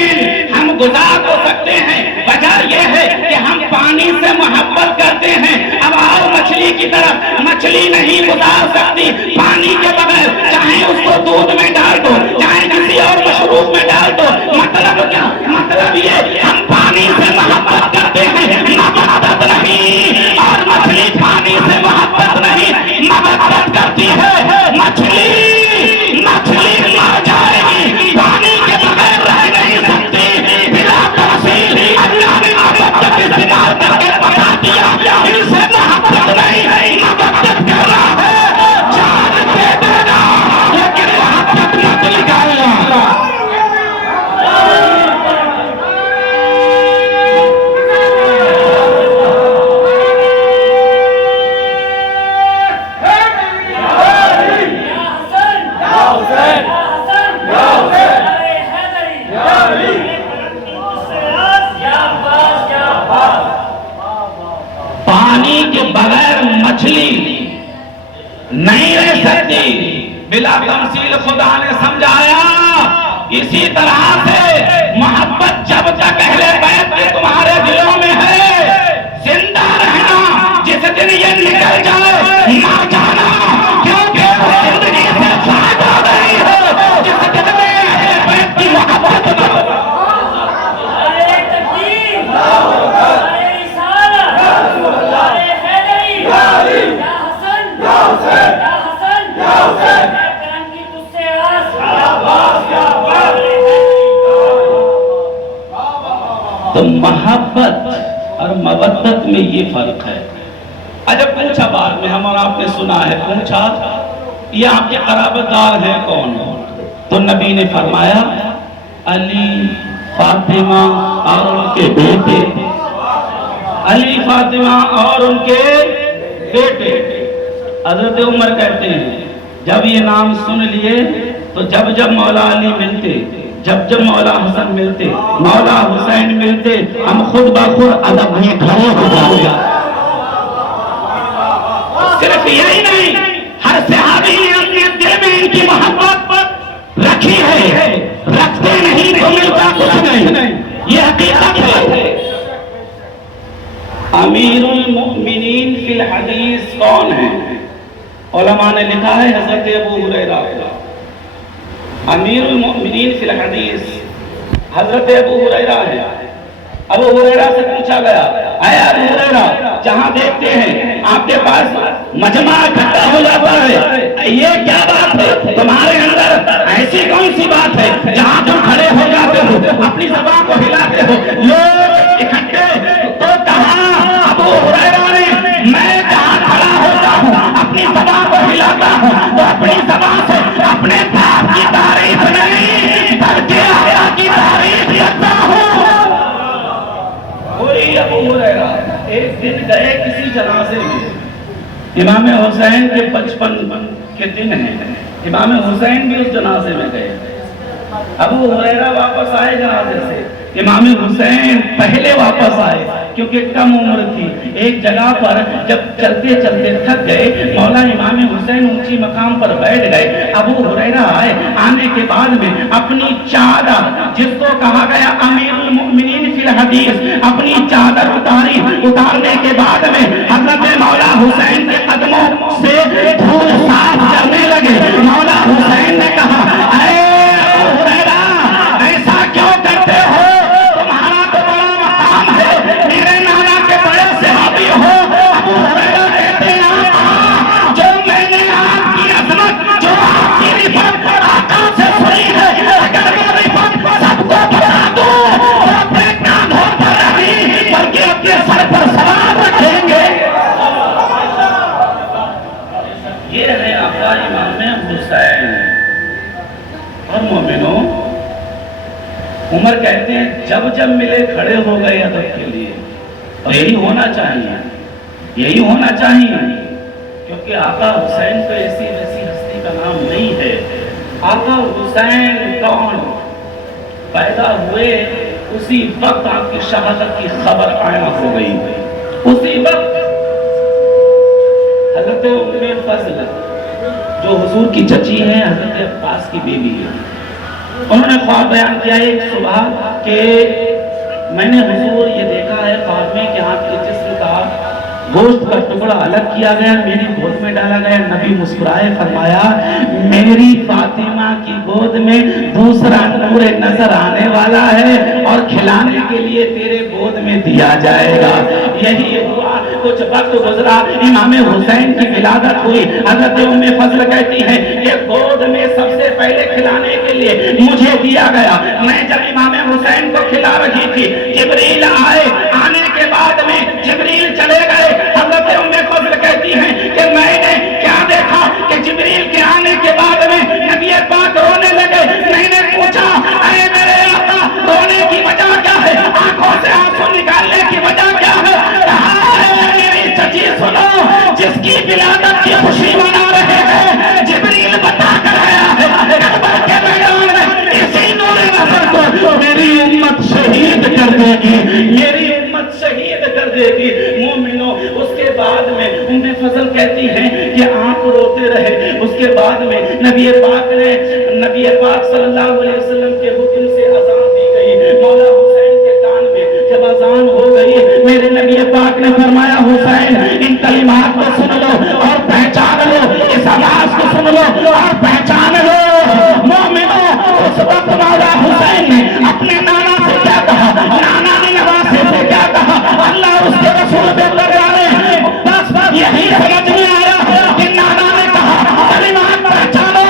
गुजार तो सकते हैं, वजह यह है कि हम पानी से मोहब्बत करते हैं। अब आओ मछली की तरफ, मछली नहीं गुजार सकती पानी के बगैर, चाहे उसको दूध में डाल दो, चाहे किसी और मशरूब में डाल दो। मतलब क्या? मतलब ये हम पानी से मोहब्बत करते हैं, मोहब्बत नहीं। और मछली पानी से मोहब्बत नहीं, मोहब्बत करती है। मछली मर जाएगी, पानी के बगैर रह नहीं सकती। बिना तफसील अल्लाह ने मोहब्बत इस्तेमाल करके बता दिया, इनसे मोहब्बत नहीं, मोहब्बत करना है। जान दे देना, लेकिन मोहब्बत मत निकालना। पानी के बगैर मछली नहीं रह सकती, बिला तमसील खुदा ने समझाया। इसी तरह से मोहब्बत जब तक अहले बैत की तुम्हारे दिलों में है, जिंदा रहना। जिस दिन ये निकल जाए मर जाना, क्योंकि जिंदगी से फायदा नहीं है जिस दिन में अहले बैत की मोहब्बत न हो। तो मोहब्बत और मवद्दत में ये फर्क है। अजब पूछा बाद में, हमारा आपने सुना है, पूछा ये आपके क़राबतदार हैं कौन? तो नबी ने फरमाया अली, फातिमा और उनके बेटे। अली, फातिमा और उनके बेटे। हज़रत उमर कहते हैं जब ये नाम सुन लिए तो जब जब मौला अली मिलते, जब जब मौला हसन मिलते, मौला हुसैन मिलते, हम खुद ब खुद अदब में खड़े हो जाते। सिर्फ यही नहीं, हर सहाबी ने अपने दिल में इनकी मोहब्बत रखी है। रखते नहीं तो मिलता कुछ नहीं, ये हकीकत है। अमीरुल मोमिनीन फिल हदीस कौन है? उलमा ने लिखा है हजरत अबू हुरैरा। अमीरुल मोमिनीन फिल हदीस हजरत अबू हुरैरा है। अबू हुरैरा से पूछा गया, आया अबू हुरैरा, जहां देखते हैं आपके पास मजमा इकट्ठा हो जाता है, ये क्या बात है? तुम्हारे अंदर ऐसी कौन सी बात है जहां तुम खड़े हो जाते हो, अपनी ज़बान को हिलाते हो, लोग इकट्ठे? तो कहा अबू हुरैरा ने, मैं जहां खड़ा होता हूं अपनी ज़बान को हिलाता हूं, तो अपनी ज़बान से अपने बाप की तारीफ नहीं बल्कि अल्लाह की तारीफ करता हूं। अबू हुरैरा एक दिन गए किसी जनाजे में, इमाम हुसैन के 55 के दिन हैं, इमाम हुसैन भी उस जनाजे में गए। अबू हुरैरा वापस आए जनाजे से, इमाम हुसैन पहले वापस आए क्योंकि कम उम्र थी। एक जगह पर जब चलते चलते थक गए, मौला इमाम हुसैन ऊंची मकाम पर बैठ गए। अबू हुरैरा आए, आने के बाद में अपनी चादर, जिसको कहा गया अमीरुल मोमिनीन फिल हदीस, अपनी चादर उतारी। उतारने के बाद में हजरत मौला हुसैन के कदमों से धूल साफ करने लगे। मौला हुसैन ने कहा, ऐसा क्यों करते हो? तुम्हारा तो बड़ा मकाम है, मेरे नाना के बड़े सहाबी हो। अबू हुरैरा कहते हैं, जो मैंने आपकी अज़मत, जो आपकी रिफ़त आका से सुनी है, अगर वो रिफ़त सबको बता दो तो अपने कांधों पर नहीं बल्कि अपने सर पर सवार रखेंगे। ये है आपका इमाम हुसैन। और मोमिनों, उमर कहते हैं जब जब मिले खड़े हो गए अदब के लिए। और यही होना चाहिए, यही होना चाहिए, क्योंकि आका हुसैन तो ऐसी वैसी हस्ती का नाम नहीं है। आका हुसैन कौन? पैदा हुए उसी वक्त आपकी शहादत की खबर आया हो गई। उसी वक्त हजरत उम्मे फज़ल, जो हुजूर की चची है, हजरत अब्बास की बीवी है, उन्होंने ख्वाब बयान किया एक सुबह के मैंने हुजूर ये देखा है ख्वाब में कि आपके जिस्म का गोश्त का टुकड़ा अलग किया गया, मेरी गोद में डाला गया। नबी मुस्कुराए, फरमाया मेरी फातिमा की गोद में दूसरा नूर नजर आने वाला है और खिलाने के लिए तेरे गोद में दिया जाएगा। यही हुआ। कुछ वक्त गुजरा, इमाम हुसैन की विलादत हुई। हज़रत उम्मे फज़ल कहती हैं कि गोद में सबसे पहले खिलाने के लिए मुझे दिया गया। मैं जब इमाम हुसैन को खिला रही थी, जिब्रील आए, आने के बाद में जिब्रील चले गए। हज़रत उम्मे फज़ल कहती हैं कि मैंने क्या देखा कि जिब्रील के आने के बाद में नबी पाक रोने लगे। मैंने पूछा, ऐ मेरे आका, रोने की वजह क्या है? आंखों से आंसू निकालने की वजह क्या है? मेरी चची सुनो, जिसकी विलादत की खुशी मना रहे हैं, जिब्रील बता कर आया है करबला के मैदान में इसी नूर नज़र को मेरी उम्मत शहीद कर देगी, मेरी उम्मत शहीद कर देगी। मोमिनो, उसके बाद में उम्मे फज़ल कहती हैं कि आप रोते रहे। उसके बाद में नबी पाक सल्लल्लाहु अलैहि वसल्लम के हुक्म से अज़ान दी गई। मौला हुसैन के कान में जब अज़ान हो गई, मेरे नबी पाक ने फरमाया, हुसैन इन कलिमात को सुन लो और पहचान लो, इस आवाज को सुन लो और पहचान लो। मोमिनो, उस वक्त मौला हुसैन ने अपने नाना से क्या कहा, नाना ने नवासे से क्या कहा, अल्लाह उसके रसूल बेहतर जाने। बस यही समझ में आया कि नाना ने कहा कलिमात पहचानो,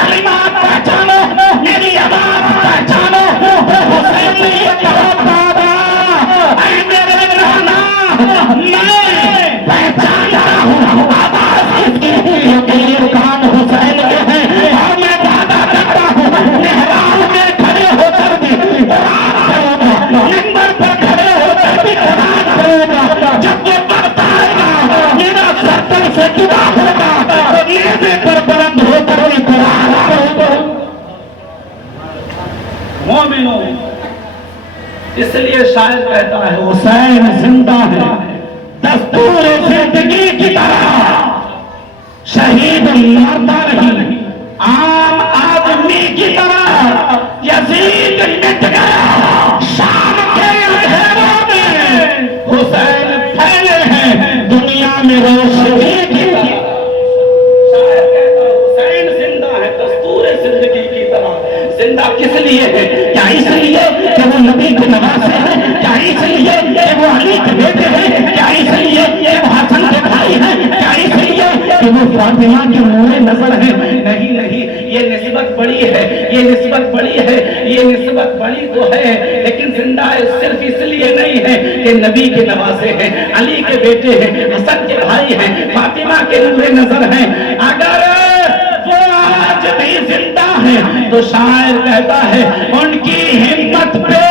कलिमात पहचानो, मेरी आवाज पहचानो। तो हुसैन ने ये कहा, बाबा ऐ मेरे नाना, मैं पहचानता हूँ आवाज इसकी, ये कान हुसैन के हैं और मैं वादा करता हूँ मेहराब में खड़े होकर भी मिंबर पर खड़े होकर भी कुरान करूंगा। जब वो वक्त आएगा मेरा सर्कल से जुदा होगा, नेज़े पर बुलंद होकर भी कुरान करूंगा। मोमिनो, इसलिए शायर कहता है, हुसैन जिंदा है दस्तूर जिंदगी की तरह, शहीद मरता नहीं आम आदमी की तरह। यजीद मिट गया शाम के अंधेरों में, हुसैन फैले हैं दुनिया में रोशनी की तरह। शायर कहता है, हुसैन जिंदा है दस्तूर जिंदगी की तरह। जिंदा किस लिए है? क्या इसलिए कि वो नबी के नवासे हैं? क्या इसलिए कि वो अली के बेटे हैं? क्या इसलिए कि वो हसन के भाई हैं? क्या इसलिए कि वो फातिमा की नूरे नजर है? नहीं नहीं, ये निस्बत बड़ी है, ये निस्बत बड़ी है, ये निस्बत बड़ी तो है, लेकिन जिंदा सिर्फ इसलिए नहीं है कि नबी के नवासे हैं, अली के बेटे हैं, हसन के भाई हैं, फातिमा के नूरे नजर हैं। अगर वो आज भी जिंदा है तो शायर कहता है, उनकी हिम्मत पे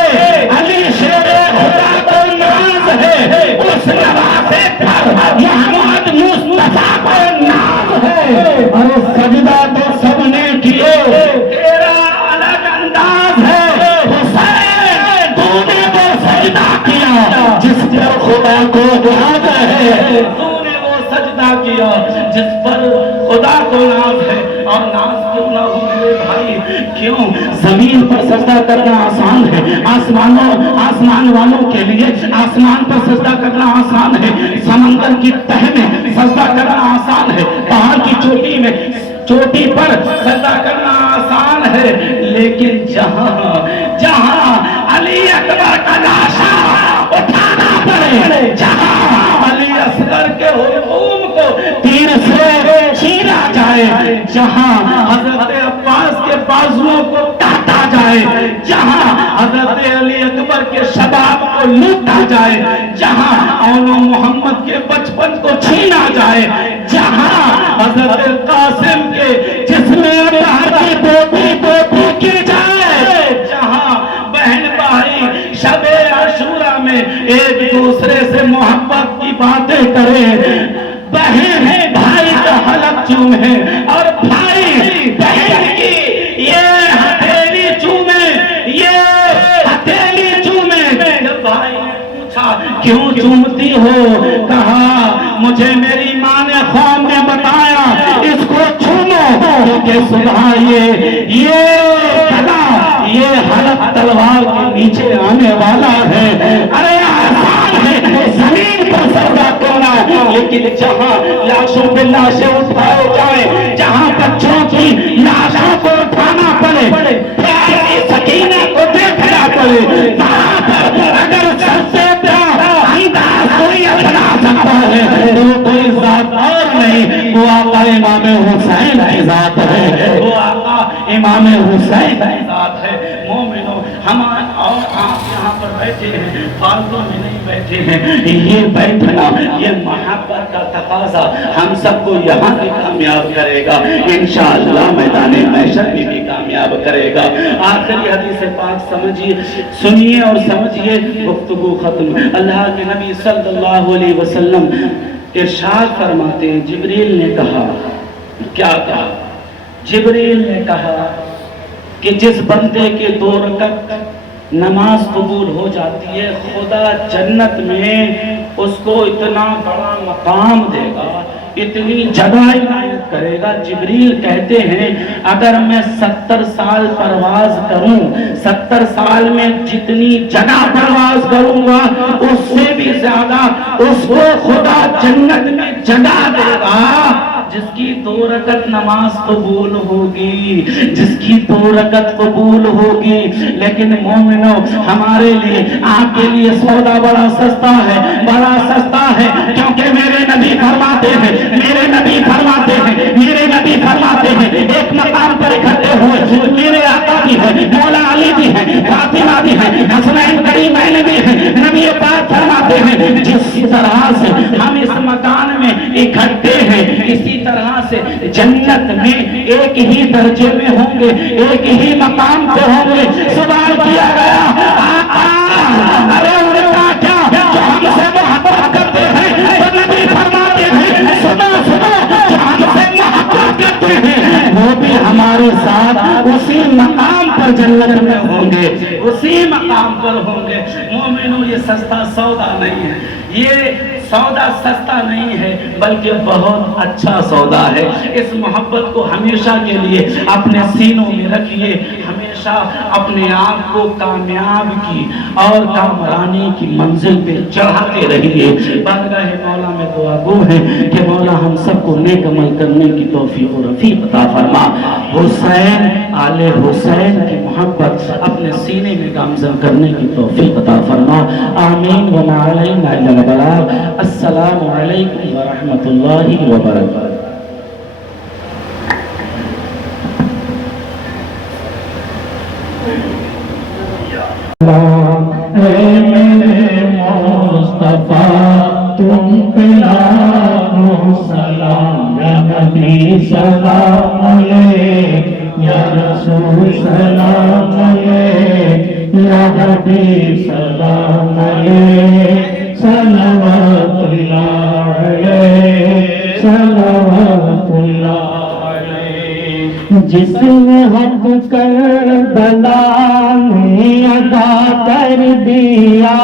अली शेरे खुदा को नाज है, उस नवासे पर मोहम्मद मुस्तफा को नाज है। अरे सजदा तो सबने किए, तेरा अलग अंदाज है हुसैन, तूने वो सजदा किया जिस पर खुदा को नाज है, तूने वो सजदा किया जिस पर खुदा को नाज है। और नाज क्यों ना हो मेरे भाई, क्यों? जमीन पर सजदा करना आसान है, आसमान वालों के लिए आसमान पर सजदा करना आसान है, समंदर की तह में सजदा करना आसान है, पहाड़ की चोटी पर सजदा करना आसान है। लेकिन जहां अली अकबर का लाशा उठाना पड़े, जहां अली असगर के हुजूम को तीर से छीना जाए, जहां हजरत अब्बास के बाजुओं को काटा जाए, जहां हजरत अली अकबर के शबाब को लूटा जाए, जहां औनो मोहम्मद के बचपन को छीना जाए, जहां हजरत कासिम के जिसमें की पोती की जाए, जहां बहन भाई शबे आशूरा में एक दूसरे से मोहब्बत की बातें करें, बहन भाई का हलक चूमे और भाई बहन की ये हथेली चूमे, ये हथेली चूमे। जब भाई ने पूछा क्यों चूमती हो, कहा मुझे मेरी माँ ने ख्वाब में बताया इसको चूमो, क्योंकि सुबह ये हलक तलवार के नीचे आने वाला है। लेकिन जहां लाशों पे लाशें उठाए जाए, जहां बच्चों की लाशों को उठाना पड़े, प्यारी सकीना को देखना पड़े, वहां पर अगर सबसे अंदाज कोई अपना सकता है तो कोई जात और नहीं, वो आका इमाम हुसैन की जात है, वो आका इमाम हुसैन की जात है। मोमिनो, हम और आप यहाँ पर बैठे हैं, फालतू में नहीं बैठे हैं। ये बैठना, ये मोहब्बत का तकाजा हम सबको यहाँ भी कामयाब करेगा, इंशाअल्लाह मैदान महशर में भी कामयाब करेगा। आखिरी हदीस पाक समझिए, सुनिए और समझिए, गुफ्तगू खत्म। अल्लाह के नबी सल्लल्लाहु अलैहि वसल्लम इरशाद फरमाते हैं, जिब्रील ने कहा, क्या कहा? जिब्रील ने कहा कि जिस बंदे के 2 रकात नमाज कबूल हो जाती है, खुदा जन्नत में उसको इतना बड़ा मकाम देगा, इतनी जगह इनायत करेगा। जिब्रील कहते हैं अगर मैं 70 साल परवाज करूं, 70 साल में जितनी जगह परवाज करूंगा उससे भी ज्यादा उसको खुदा जन्नत में जगह देगा। जिसकी 2 रकात नमाज कबूल होगी, जिसकी 2 रकात कबूल होगी। लेकिन मोमिनो, हमारे लिए, आपके लिए सौदा बड़ा सस्ता है, बड़ा सस्ता है, क्योंकि मेरे नबी फरमाते हैं, मेरे नबी फरमाते हैं, मेरे नबी फरमाते हैं, एक मकाम पर इकट्ठे हुए मेरे आका भी है, मौला अली भी है, फातिमा भी है, हसनैन करीमैन भी है। नबी पाक फरमाते हैं जिस तरह से हम इस मकान में इकट्ठे हैं, इसी तरह से जन्नत में एक ही दर्जे में होंगे, एक ही मकाम पे होंगे। सवाल किया गया, अरे उनका क्या जो हमसे मोहब्बत करते हैं? तो नबी फरमाते हैं, सुनो सुनो, जो हमसे मोहब्बत करते हैं वो भी हमारे साथ उसी मकाम पर जन्नत में होंगे, उसी मकाम पर होंगे। मोमिनो, ये सस्ता सौदा नहीं है, ये सौदा सस्ता नहीं है, बल्कि बहुत अच्छा सौदा है। इस मोहब्बत को हमेशा के लिए अपने सीनों में रखिए, हमेशा अपने आप को कामयाब की और कामरानी की मंजिल पे चढ़ाते रहिए। बारगाह मौला में दुआ गो है कि मौला हम सबको नेक अमल करने की तौफीक और रफीक अता फरमा। हुसैन, आले हुसैन की मोहब्बत अपने सीने में गामज़न करने की तौफीक अता फरमा। आमीन व मा अलैना इल्ला अल बलाग। अस्सलामु अलैकुम व रहमतुल्लाहि व बरकातहू। मेरे मुस्तफा तुम पे लाखों सलाम, या नबी सलाम अलैक, या रसूल सलाम अलैक, या हबीब सलाम अलैक, सल्लल्लाहु अलैहि सल्लल्लाहु अलैहि। जिसने हक करबला में अदा कर दिया,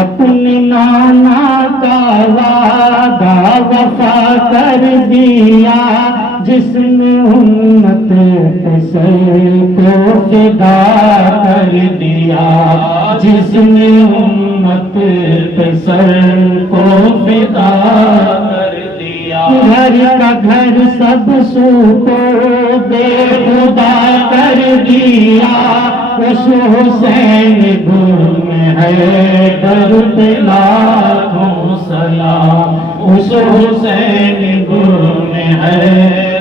अपने नाना का वादा वफा कर दिया, जिसने उम्मत के सर को फिदा कर दिया, जिसने उम्मत के सर को फिदा कर दिया। घर का घर सब सूखो बेखुदा कर दिया, उस हुसैन गुम है दर पे लाखों सलाम, उस हुसैन गुम है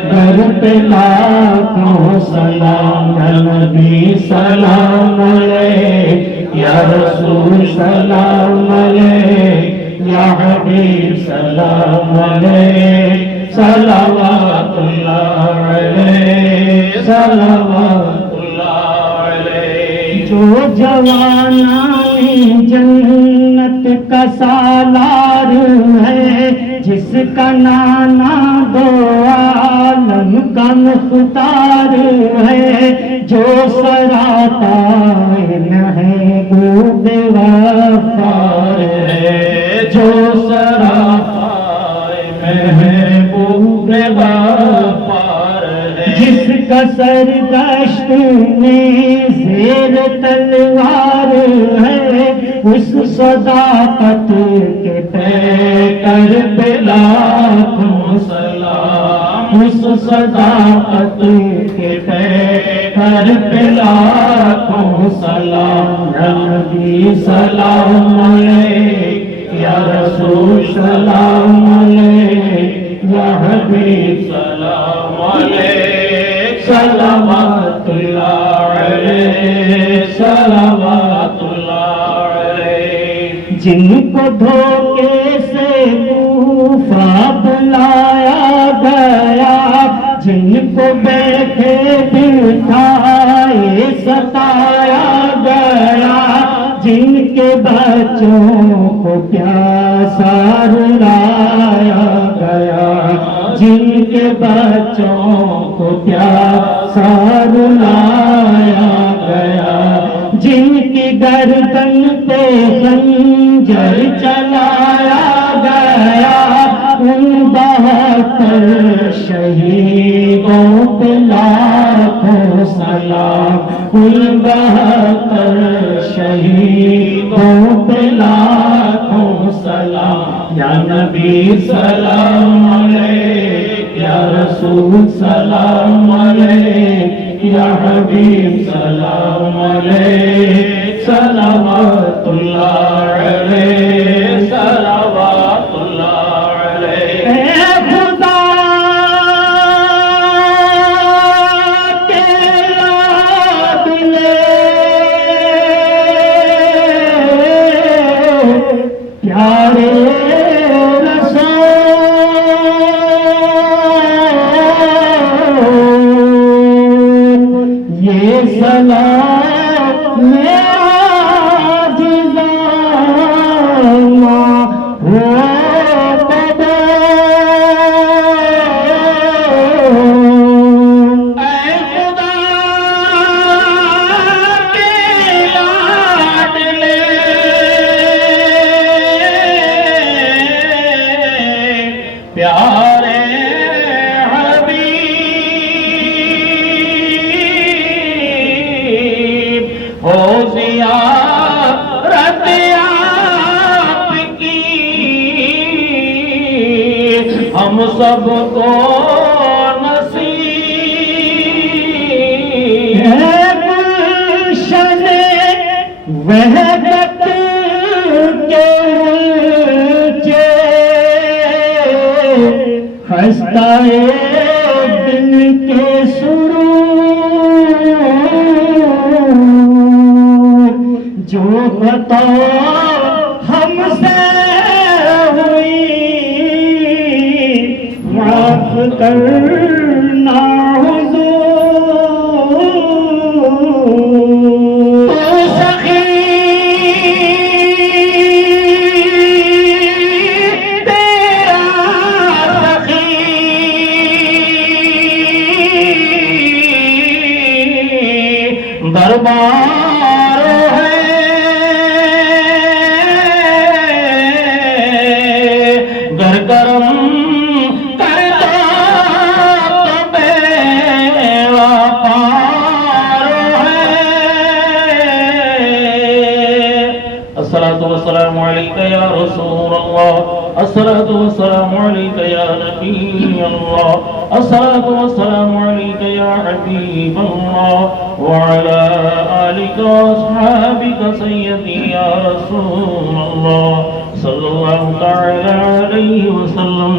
दर पे लाखों सलाम। नबी सलाम अलैक, या रसूल सलाम अलैक, या हबीब सलाम अलैक, सल्लल्लाहु अलैहि सल्लल्लाहु अलैहि। जो जवाना में जन्नत का सालार है, जिसका नाना 2 आलम का मुख्तार है, जो सराता महबूब वफार है, जो सराता महबूब वफार है, जिसका सर दश्त में ज़ेर तलवार है, उस सदाकत के पैकर पे लाखों सलाम, उस सदाकत के पैकर पे लाखों सलाम। या नबी सलाम अलैक, या रसूल सलाम अलैक, या हबीब सलाम अलैक, सलावतुल्लाह अलैक, सलावतुल्लाह अलैक। जिनको धोखे से तूफा बुलाया गया, जिनको बैठे बिठाए सताया गया, जिनके बच्चों को प्यासा रुलाया गया, जिनके बच्चों को प्यासा रुलाया गया, जिनकी गर्दन पे खंजर चलाया गया, उन 72 शहीदों पे लाखों सलाम, उन 72 शहीदों पे लाखों सलाम। या नबी सलाम अलैक, या रसूल सलाम अलैक, या हबीब सलाम अलैक, सलावतुल्लाह अलैक, सलावतुल्लाह अलैक। ऐ खुदा के लाडले प्यारे ये सलाम मेरा जिज़ामा हो बदे। ऐ खुदा के लाडले प्यारे हो ज़ियारत आपकी हम सबको नसीब है। गुलशन वहदत के ऊंचे खस्ताए दिल के जो खता हमसे हुई माफ करना हुजूर। तो सखी तेरा सखी दरबार है, घर करम करता तो बेड़ा पार है। अस्सलातु वस्सलामु अलैका या रसूल अल्लाह, अस्सलातु वस्सलामु अलैका या नबी अल्लाह, अस्सलातु वस्सलामु अलैका या हबीब अल्लाह, व अला आलिका व अस्हाबिका सय्यदी या रसूल अल्लाह, सल्लल्लाहु तआला अलैहि वसल्लम।